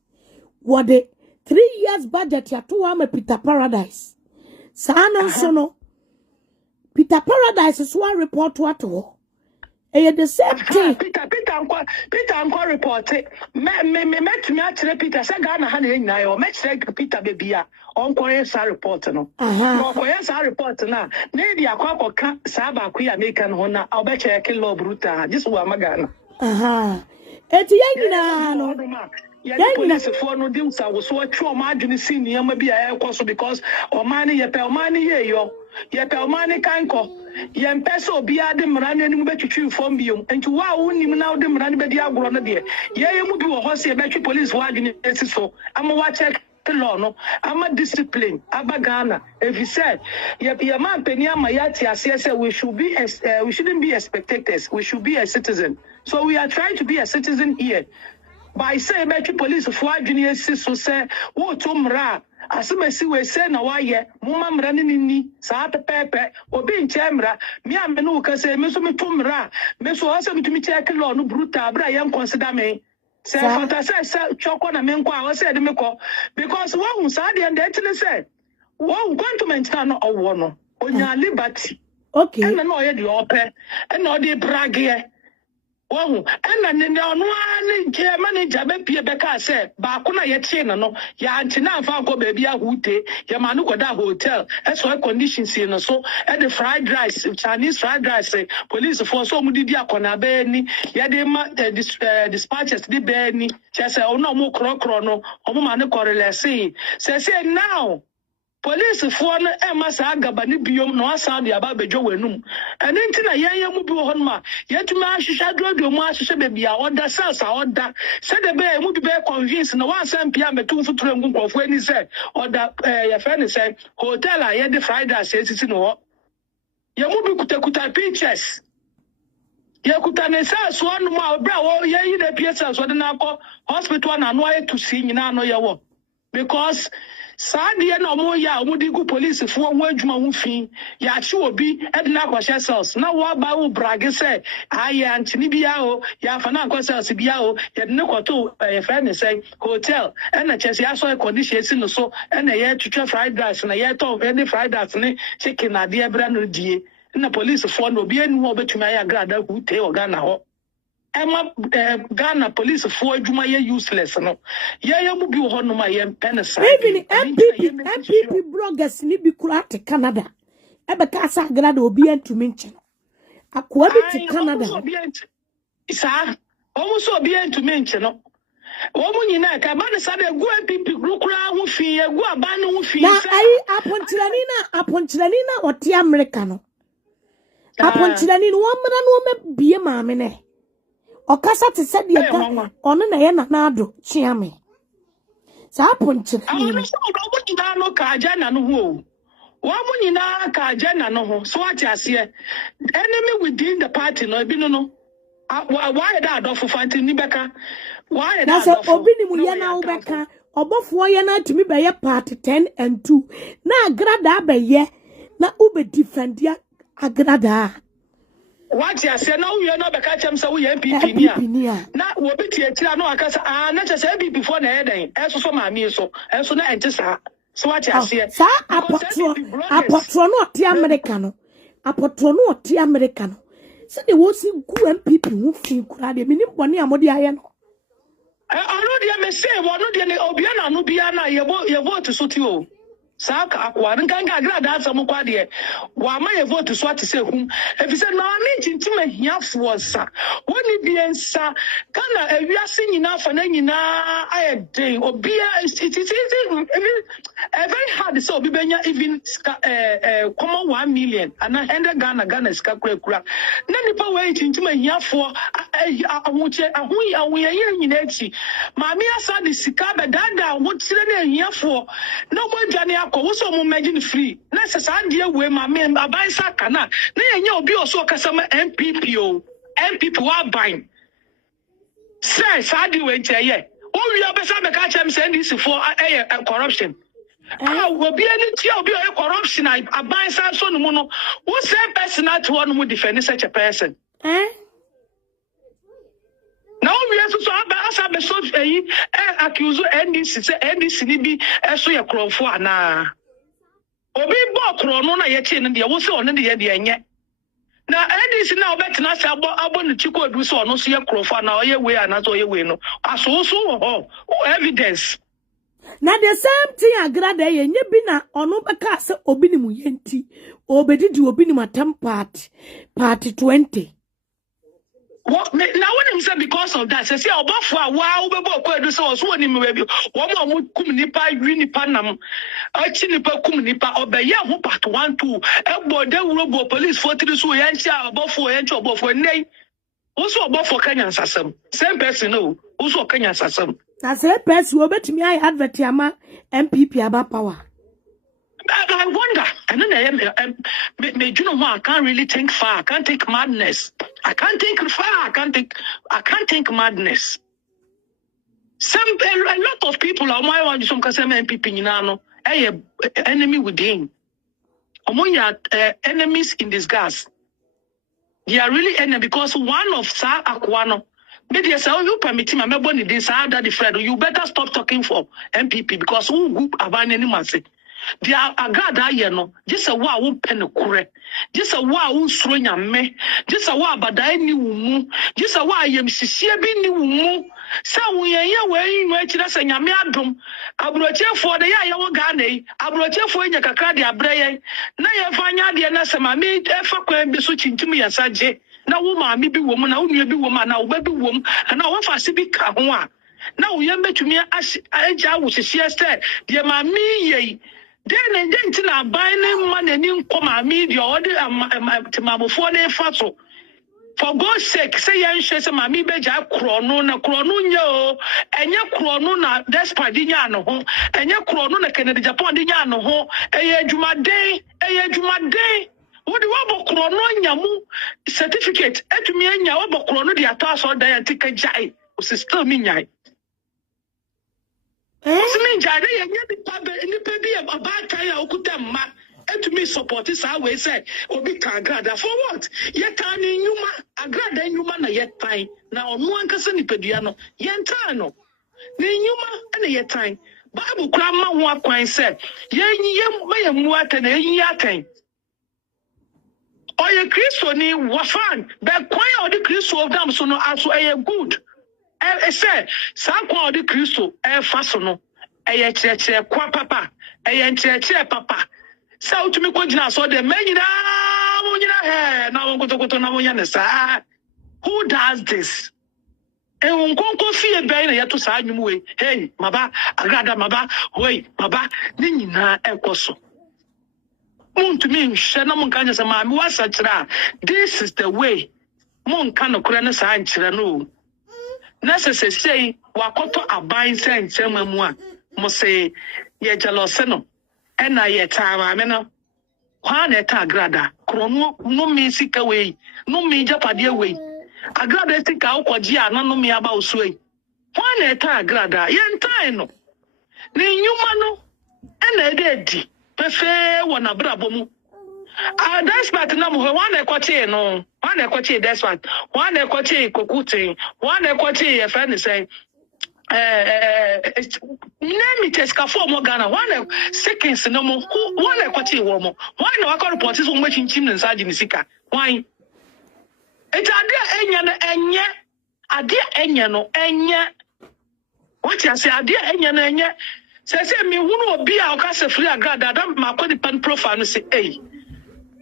what the 3 years budget ya to am Peter Paradise. Sana so no. Peter Paradise is one report to at all. The same thing. Peter unko report me met me actually Peter say Ghana ha na nyina yo me check Peter bebia onko yes report no. No ko yes report na di akwa ka sa ba ku ya make no na obe check law brutal just wa magana. Eti yanyina no. Police for no dim sa wo so atwa ma adwene si niyama bi a ekoso because omani ye yo ye pe omani kanko ye mpese obi ade mrane anim betwitwi fom biom enti wa wo nim na ode mrane bedi agoro no de ye mu bi wo ho se betwi police wa adwene esi so ama wa check law no ama discipline abagana if you said ye man peni ama yati ase we shouldn't be spectators, we should be a citizen. So we are trying to be a citizen here. By say between police for adwene so say wo to mra asemasi we say na wa ye mumma mra ni saa pepepe obi nche mra me ame no ka say me so me to mra me so ase me to me check law no brutal bra ye consider me say fantasy say choko na me nko a say de me ko because wo hu saa de ndetine say wo government na owo no onya liberty okay and na oye de ope and no de brage oh, and then no manager be beka say ba ko na ye tie no ya antina fa ko baby a hute ya manu ko da hotel as well conditions no so and the fried rice Chinese fried rice police for so mu didi akona be ni ya de ma dispatches di be ni che say ono mo krokro no omo ma ne korele say now police for no emasa agaba ni biom no asa de aba bejo wenum ene ntina yeye mu bi wo honma yetuma ahwehwa dodo mu ahwehwe be bia order cells a order se de be mu bi be convince no wa sampia metu futuro ngunkrofo ani se order ye friend say hotel a ye de Friday asisi no ho ye mu bi kutakuta Pʋŋchɛs ye kuta ne sa so anu ma obra wo ye yi de piesa so de na akọ hospital na no aye to see nyina no ye wo because Sadia no more ya digu police for one juma wufi ya chi obi edna kwashe cells na wa ba wo brage say aye antini bia o ya fa na kwashe cells bia o ye ne kwato e friend say hotel and na chese ya so condition si no so and ye twetwe fried rice na ye to any fried rice ne chicken na de ebra no die na police for no bi enu obetumi aye Agradaa hu te Ghana ho Emma Ghana police for adwuma ye useless no ye mu bi ho no ma ye penisa even MPP bloggers ni bi kura te Canada ebe ka sa Agradaa obi antumi nche akwa bi te Canada isa omu so obi antumi nche no omu nyina ka ba ne sa de gu MPP kura ho fi egu aba no ho fi na ai apontirani na oti America no apontirani no amra no me bie maame ne Okasa te said ye ga ono na ye na ado chiame sa ponche ni no ka agenda no ho wo mu nyina ka agenda no ho so ati ase enemy within the party no bi no why da adofo fanti ni beka why da adofo na se obi ni mu ye na wo beka obofo ye na tumi be ye party 10 and 2 na Agradaa be ye na ube defend ya Agradaa What you say now? You are not a catch him, so we MPP near. Now, we be here. No, I can say, not just MPP before the heading. As for my meal, so as soon as I so what you say, sir, apotrono ti Americano, apotrono ti Americano. So they will see good MPP who think crowd. Meaning, one year more the iron. I know say, one of the Obiana, no Biana, you vote to suit you. Saka akwa nkanga Agradaa asam kwa de wa ma ye vote so ate se hum efise na ani chintima hiafo sa woni biensa kana awiase nyina fa na nyina ayede obia it is very hard so obi benya even common 1 million and 100 Ghana sika kura na nipa we chintima hiafo ahoche ahoye nyina echi maami asa de sika be dada wo tire na hiafo na mo dwane ko so mo imagine free na se sande we ma me aban saka na yenye obi oso kasama MPP wa ban say sande we ncheye o wi obesa be ka chem say this for corruption obi ani ti obi corruption aban sa so no no wo say personal to one mo defend such a person now we are so asa be so accuse NDC ni bi eso ye krofo ana obi bo kro no na ye chi ne de wo se ono de ye de enye na NDC na obetina se abo no chiko edu so ono so ye krofo ana oye we ana so ye we no aso so ho evidence na the same thing Agradaa ye nye bi na ono beka se obi ni mu yenti obedidi obi ni matem party 20. What now when him say because of that say obafo a wa wo bebo ko edu so so ni me baby wo mo kum nipa wi nipa nam achi nipa kum nipa obeye ho part 1 2 ebo de wuro police 43 so ye nchi obafo ye nchi obafo nei wo so obafo kanya sasam same person no wo so kanya sasam na same person obetumi ai advert ama MPP aba power. I wonder, and then me you know I can't really think far. I can't think madness. I can't think far. I can't think madness. A lot of people are my one some MPP no enemy within. Among enemies in disguise. They are really enemy because one of Sa Akwano. Maybe say, you permit him, I'm born in this, that friend. You better stop talking for MPP because who group about any man say. They are Agradaa ye no just a wa wo pen kure just a wa wo suro nyame just a wa badai ni wumu just a wa yem sisie bi ni wumu sa wo yenye we nwa kire sa nyame adom abrochefo de ya wo Ghana yi abrochefo nya kakra de abreye na ye fa nya de na sama mi e fa kwan bi so chintim ya saje na wo maami bi wo mu na wo nua bi wo mu na wo ba bi wo mu na wo fa se bi ka ho a na wo yem betumi agya wo hihie ste de maami ye then and then till I buy name man and in come media or the Timabofo ne faso. For God's sake, say yan shese mami beja krono na yo enya krono na despite dinya no ho enya krono na Kennedy Japan dinya no ho eye dwumaden wo de wo krono nyamu certificate etumi anya wo krono de ataso dan antika jai o still mi nyai Osimi jade yenya ni pa bi abaka ya okuta ma etumi support sa we say obi ka Agradaa for what ye kan nyuma Agradaa nyuma na ye tan na onu ankasa ni pedua no ye ntan no ni nyuma na ye tan Bible kura ma ho akwan say ye mu ata na yin atan oye Kristo ni wafan be kwan o di Kristo dam so no aso eye good say sa kwan o di Kristo fa so no eye kire kwa papa eye kire papa so to me kwagina so the menina munyina na wonkotokoto na munya ne sa who does this e wonkonko fie ben na yeto sa anwum we hey maba Agradaa maba wey maba ni nyina ekoso muntu mi nhwe na munka nya se ma me wasa kira this is the way munka no kura ne sa ankyira no na say wakoto aban sense mamu a mo say ye jealous no ena ye taama me no kwa na ta Agradaa krono no mi sika we no mi japade we Agradaa sika ukwaji ana no mi aba osuei kwa na ta Agradaa ye ntan no ni nyuma no ena edi pefe wona brabo mu despite na mo wa na ekwache no wa na ekwache despite wa na ekwache kokutin wa na ekwache ye friend say name it escafo mo Ghana one seconds no mo one ekwachi wo mo one na wakọ report so mo chinchim ne nsaji ne Sika why it ade enya na ade no enya what you say ade enya na enya say me hunu obi a o ka se free Agradaa da makọ pan profile no say eh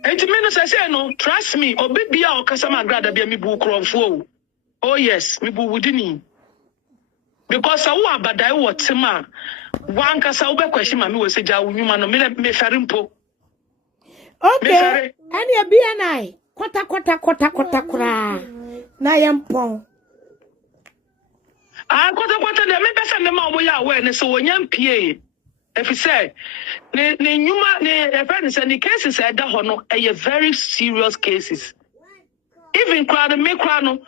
enti me no say no trust me obi bia o ka sama Agradaa bia me bu kromfo oh yes me bu wudini because awu abadai wotima wanka sa ube question mami we se ja unyuma no me ferimpo okay ani abia nai kota kura na yampon kota de me pesa me ma omo ya we ne so wonyam pie if you say ne nyuma ne friend say the cases e da ho no e very serious cases even crowd me crowd no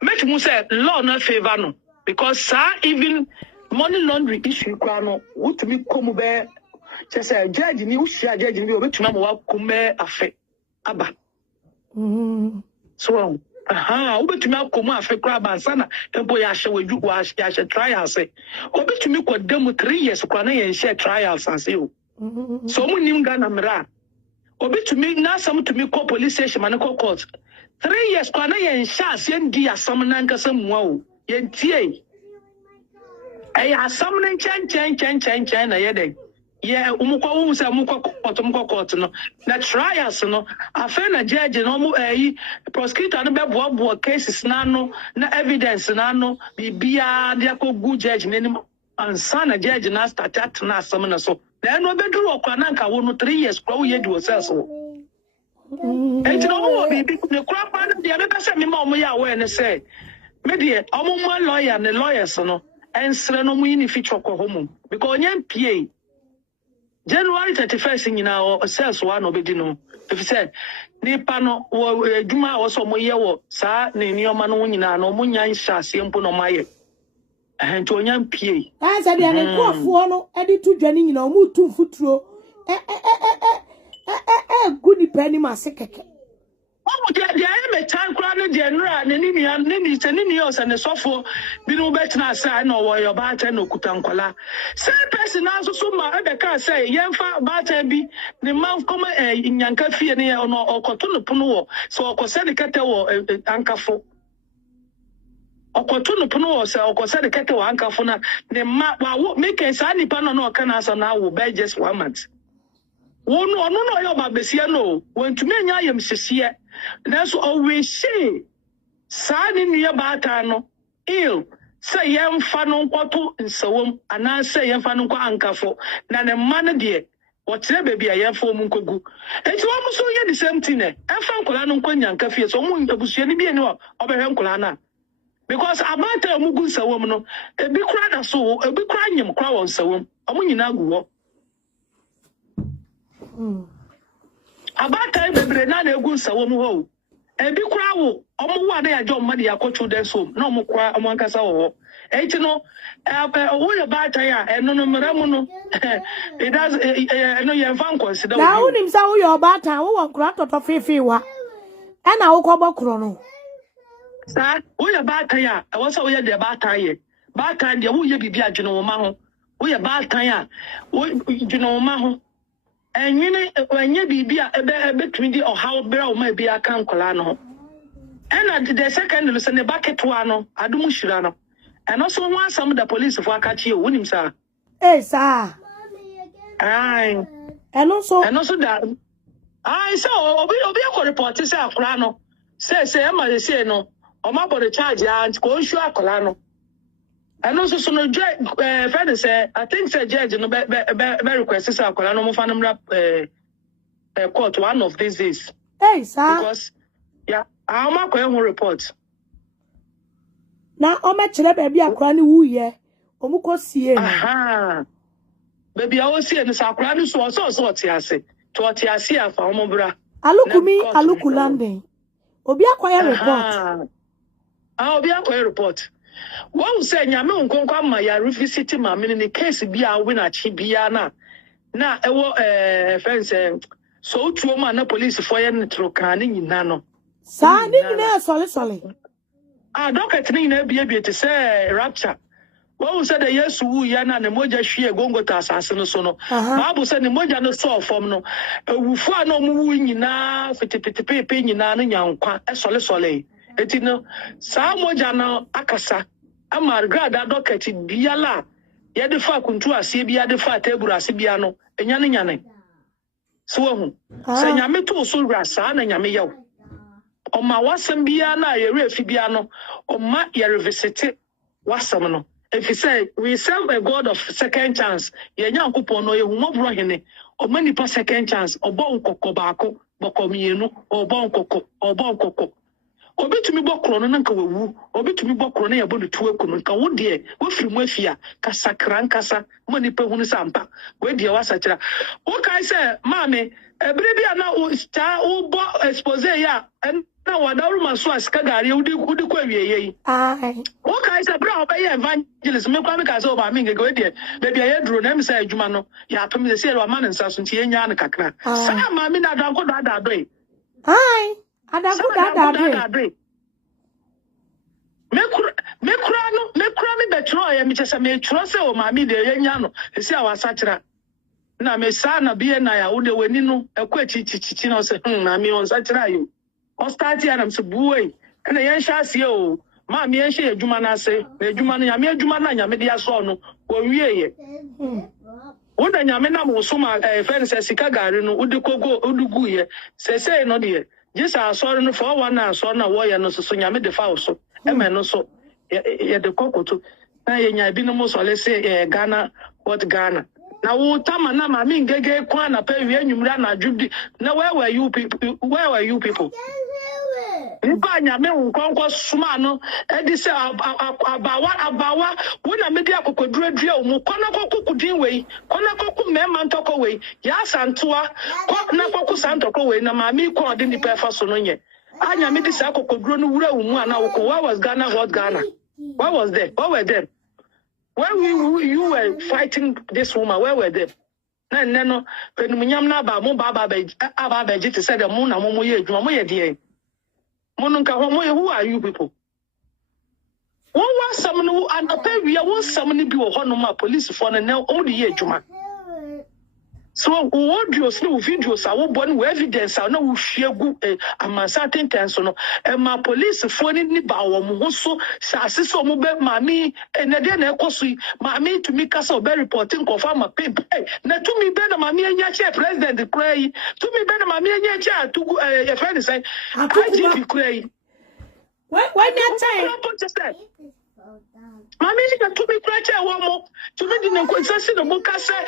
make mu say law no favor no because even money laundering issue kwano wutumi komu be say judge ni ushia judge ni obetuma mo wakume afe aba so obetumi akomu afe kra ba sana tempo ya hye wadu wa hye trials obetumi kodam 3 years kwana ye hye trials ase o so mu nim Ghana mra obetumi na sam tumi ko police station man ko court 3 years kwana ye hye ase ndi asam na nkasa muwa o yentie asam na chen na yede ye umukwa se umukwa court no na trials no afa na judge no mu prosecutor no be boa cases na no na evidence na no bibia de akogu judge nenim ansa na judge na start at na asam na so na no be duru okwa na nka wo no 3 years kwa wo yedi wo selso enti no wo bibi ne kura pa na de be se me ma omo ya we ne say me de omo lawyer ne lawyers no ensre no mu yini feature ko homo because onyam pie January 31st nyina o sales one obedi no if said ni pa no wo adwuma wo so mo ye wo saa ne nioma no nyina no mo nyan hyase mpo no maye ento onyam pie say de ne kofo no edi to dwane nyina o mu tu mfuturo guni pani ma sekeke oh de me tan kra no de nra ne ni osa ne sofo bi no betina say na wo yo ba ta no kutankwala say person na so ma e ka say yemfa ba ta bi ne man koma nyanka fie ne no okoto no pono wo so okose de kete wo ankafo okoto no pono wo say okose de kete wo ankafo na ne ma wa make say nipa no ka na so na wo be just 1 month wo no yo ba besia no wantumi anya yem sesiye that's always say sa ni nua baata no ill say yemfa no nkoto nsawom ana say yemfa no nkwa ankafo na ne ma no de What's the baby I am for Munkogu? It's almost so yet the same thing. And Francolano Quenya Cafe, so Mun Busiani be no over Hancolana. Because about a Mugusa woman, a big crowd so a big crying crowd so a Muninago. About time, baby, not a good so woman. A big crowd, one day I don't money I coach you there so no more cry among us all. You know, all about here, and no, it does. I know you have found consider. Now, him say you about time, who want crack to fiwa, and I will come back chrono. Sir, we about here. I was away the about here. Bad time, the who you be a general maho. We about time, we general maho. And you know, when you be a between the or how better may be a can colano. And the second listen the bucket one, Adom Nhyira. And also want some of the police for catch you, wouldn't sir? Eh, sir. Aye. And also that. I saw Obi a report to say a colano. Say, I say no. Or my body charge and go show a colano. And also, so no judge, friend say, I think say judge no be request a colano for them court one of these days. eh, sir. Because yeah, I'm going report. Now, I'm at baby a cranny woo ye. Omuko see. Aha. Baby, I was seeing the Sacrani so tiase. To tiase for Omobra. Aluku landing. Obi acquire report. I'll be a report. One say, Yamu Conquer my Rufy my in the case be a winner, Chibiana. Now, friends, so true, man, no police for any trocani in Nano. Sir, sorry. Don't be to say rapture. Well, said the yes, who yana and the moja she a gongo to assassin sono. Babu said the moja no saw from no. Ufa no moving na fitty pin in an yanqua, a sole. Etino, Sa moja no akasa. Agradaa docket biala. Yet fa kuntua sibia de fa tebura sibiano, and yanny. So, say Yamitu so rasa and yamio. O ma wasam biana, a refibiano, or ma revisit wasamano. If you say we serve a God of second chance, ye coupon or you won't bring or many per second chance, or bon coco, bocomieno, or bon coco. Obi to me bokro no nka wawu obi to me bokro na yabo de to akunu nka wo de wo firi mu afia kasa krankasa mo ni pe hunu sampa we de wasa kira wo kai se maame ebere bia na wo sta wo bo expose ya na wadaru maso asika Gari wo di kwa wieye ai wo kai se bra obaye evangelist me kwa me ka se oba me ngege we de baby aye duro na me say adwuma no ya to me se wa man nsa so ntie nya na kakra sa maame na danko da do e ai Adaku da. Me kura me betro ya me chese me tro se o ma mi de yenya no esi awasa kira na me sa na bie na ya wo de wani no ekwa chichichi na se na me on sa kira yo o start ya na se buwe na yen sha se o ma me yen sha adwuma na se na adwuma no ya me adwuma na nya me de aso no wo wie ye wo da nya me na mo so ma friend se Sika Gari no wo de kogo odugu ye se no de just asọrọ no for one asọrọ na wo ye no so nya me de fa so eme no so ye de kokoto na ye nya bi no mo so le say Ghana what Ghana na wo tama na ma mi ngege kwa na pe wi anwumra na adwudi na where were you people Nipa nya me nkonko suma no e di say abawa wo na me di akokodura o mu kona kokudin wei kona koku mema ntoko wei ya santoa ko na koku santoko wei na ma mi ko de nipa fa so no nye anya me di say akokodura no wura umu ana wo ko where was Ghana what Ghana what was there what were them when you were fighting this woman where were them na no penumunyam na ba mo ba ji te say the mo na mo ye adwuma mo ye de who are you people? One was some no and a pay we are somebody be a police for and now only year Juma. So audios no videos are born with evidence are no share good a certain tension and my police for any bow so says so mobile mammy and then mammy to make us very reporting confirm a paper. Now to me better mammy and your president the cray to me better mammy and your chair to a friend say I did cray. Why not say Mami, to me, one more. To me, the concession of Boka said,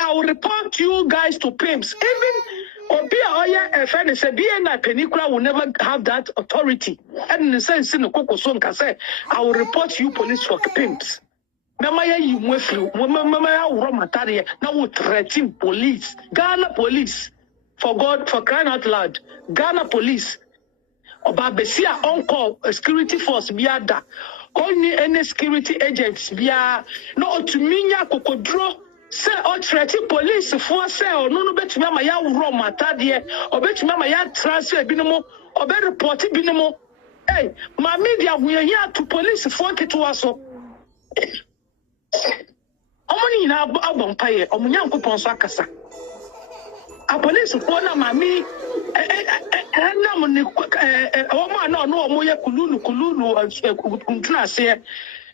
I will report you guys to pimps. Even Obia, a friend is a BNI Penicula will never have that authority. And in the sense, in the Coco Son Casɛ, I will report you police for pimps. Mamma, you with you, Mamma, Romataria, now will threaten police, Ghana police, for God, for crying out loud, Ghana police. Oba Besia on-call security force biada. Only any security agents bia no to minya kokodro say or threaten police for say or no bet me ma ya wro mata de or bet me ma ya transfer binomo or be report binomo. Hey, my media we here to police for keto so. Omoni na abon paye omunya nkopon so akasa. A police for na mami na mo no mo ye kululu kuntuna se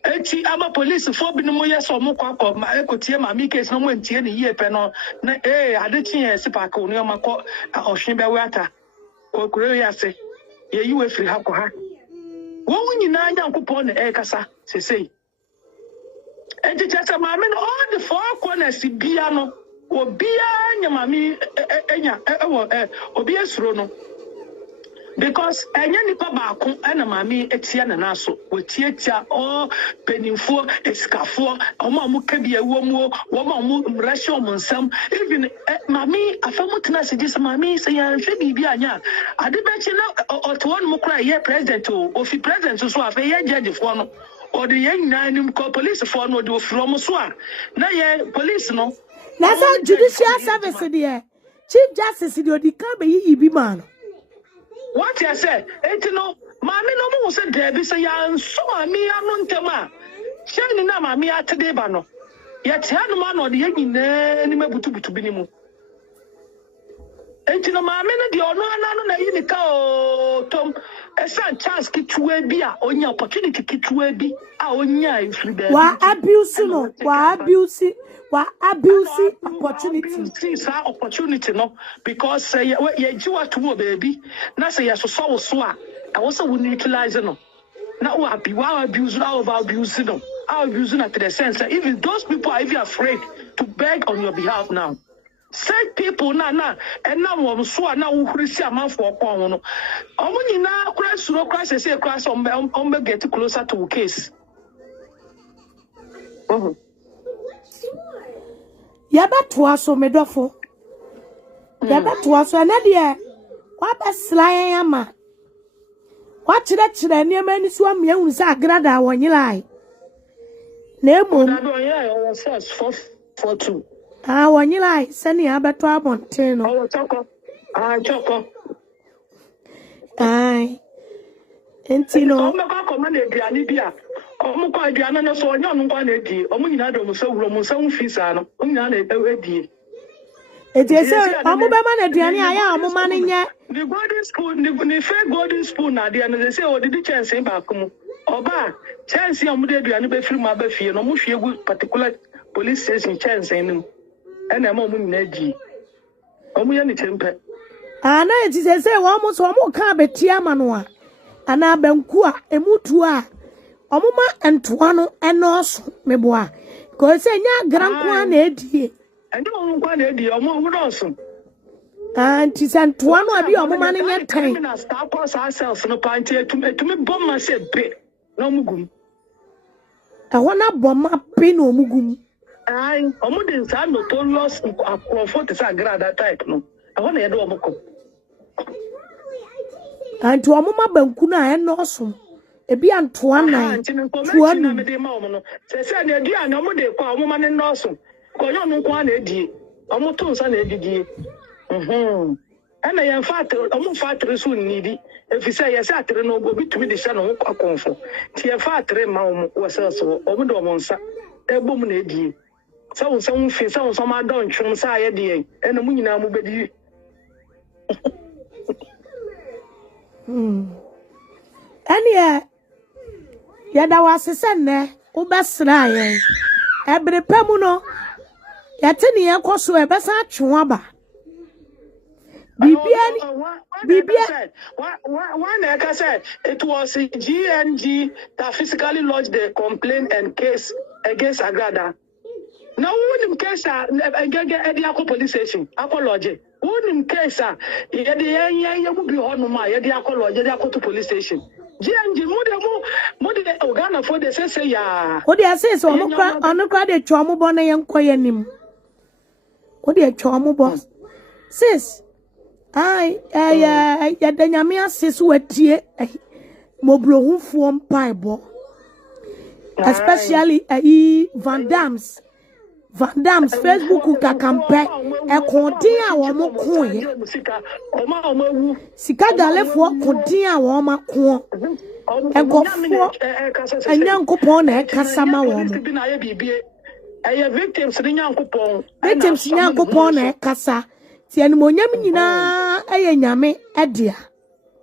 eti ama police for bi no mo ye so mo kwakọ ma ekotie mami case no mo ntie ne yie pe no na ade tie se pa ko no makọ ohwe be wata ko kure ya se ye yiwe free ha ko ha wo nyina anya nkopon na kasa sesei eti chasa mami no all the four corners bia no obia nyamami enya obia suro no because enya nipa baako na mami etia na naso wetietia o penimfo eskafo omo ka bia womu womo mrasho monsam even mami afamutena sejisa mami se ya hwe bibia anya ade bechi na otwon mo kra ye president o ofi president so afa ye judge fo no o de ye nyina nim ko police fo no de from so a na ye police no. That's how judicial service there. Chief Justice the Odika be yibi man. What you say? Enti no, mami no mo say debi say ya so ami anu ntema. Shani na mami atede ba no. Ya ti anu ma no de nyina ni mabutu bi ni mu. Enti no mami no de ono ananu na yi ni ka o tom. Esa chance kitwe bi a onya opportunity kitwe bi a onya ifrida. Wa abuse no, wa abuse opportunity. See opportunity no because ye jiwa to baby. Na say ya so a I also will utilize no. Na wa abuse no over abuse no. I abuse no to the sense that even those people are even afraid to beg on your behalf now. Say people na and now we so na wo hurisi amanfo okon no. Omo nyina kura suro kura say kura so on get closer to case. Yaba so medofo. Yaba so na de wa be slan ama. Wa chire niam ani so amia hu se Agradaa wonyilai. Na emom. Agradaa was first 442. Wonyilai sani abeto abonten no. Oh choko. Choko. Ai. Enti no. Omo kwa command eduani bia. Omo kwa eduani no so onyo no kwa na edi. Omo nyina do mo so wuro mo so mfisa no. Omo nyina na edi. Eti se omo be ma na eduani aya omo ma nye. The golden spoon, the fake golden spoon na there, and they say, oh, did the chance in back? Oba, chance ya mude eduani be free ma be fie no mo hwe gu particular police station chance enu. And I'm on Nedgy. Omuyan temper. Ah, no, it is a say almost one more car, but Tiamanoa. And I benkua, a mutua. Omuma and Tuano and Nos, mebois. Because I know Grand Eddie. And don't want Eddie or more awesome. And tis and Tuano be a woman in your time. Stop us ourselves no pint to me bomb myself bit. No mugum. I want to bomb my pin or mugum. I almost time no tolos for the Agradaa type no. I want to do a moko. And to a mama benkuna and awesome. A be and Tuana. Tuana. Say, dear, no more de call woman and awesome. Call you no one edgy. Almost two son edgy. And I am fat, almost fat soon needy. If you say yes, I don't know, go to me the son of a comfort. Tia fat rem was also over the monster. A woman edgy. So some face on some I don't from Sayadi and the moon now move. And yada was a son there, Ubasra. Every pemuno, Yatini Kosu, a bessa chuaba. One said it was GNG that physically lodged the complaint and case against Agradaa. Now, who case at the police station? Apology. Who case at the would be on my the police station. GNG, more than Uganda for the say, ya. What do you say? So, I'm not quite a trauma bonnet and quiet him. What do you trauma boss? Sis, I, the Yamia sis wet here, Moblo form piebo, especially Van Dam's Facebook who can compare a continue or more coin. Sika gale for continue or more coin. And go for a young coupon a Casama woman. Victims young coupon a Casa. And Monyamina a yame adia.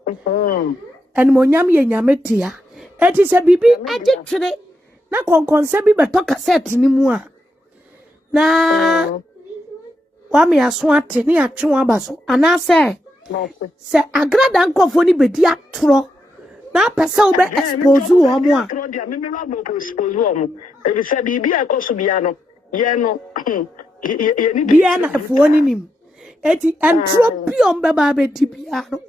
And Monyam yamatia. It is a baby adjective. Na konsebi beto cassette ni mua. Na wami aswate ni atwe abaso. Ana se Agradaa nkofo ni bedi atro. Na pese obe expose wo mo a. Ebi se bibi akoso bia no. Ye no. Bia na afuo ni nim. Eti entropium beba beti bia no.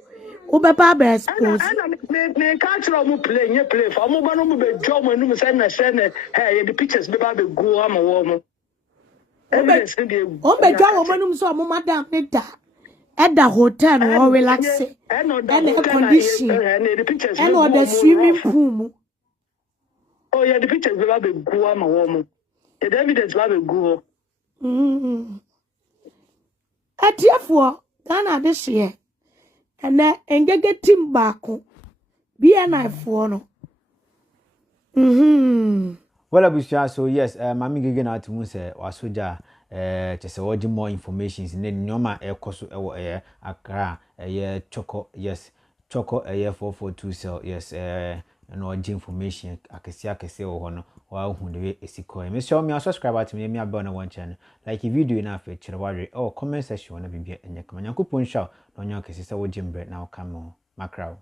Obeba be expose. Me can't play for mo be job mo no say na share hey the pictures beba be go am wo. Evidence dey. O be job mo no so mo madam nita. At the hotel or relax and the condition and or the swimming pool. Oh yeah, the pictures will be go am wo. The evidence will be go. At therefore Ghana this year. And then engage team back. Be a knife for no. Well, Abusia, so yes, Mammy Gigan out to Muse or Soja, just a more information in the Noma air cost air, Accra, a year choco, yes, choco a year 442 cell, yes, and all information. I can say, or while who the is a coin. Miss Show me, subscribe to me, a one channel. Like if you do enough, or comment section, want to be in your command. Pʋŋchɛs on your case, Jim Brett now come on, Macro.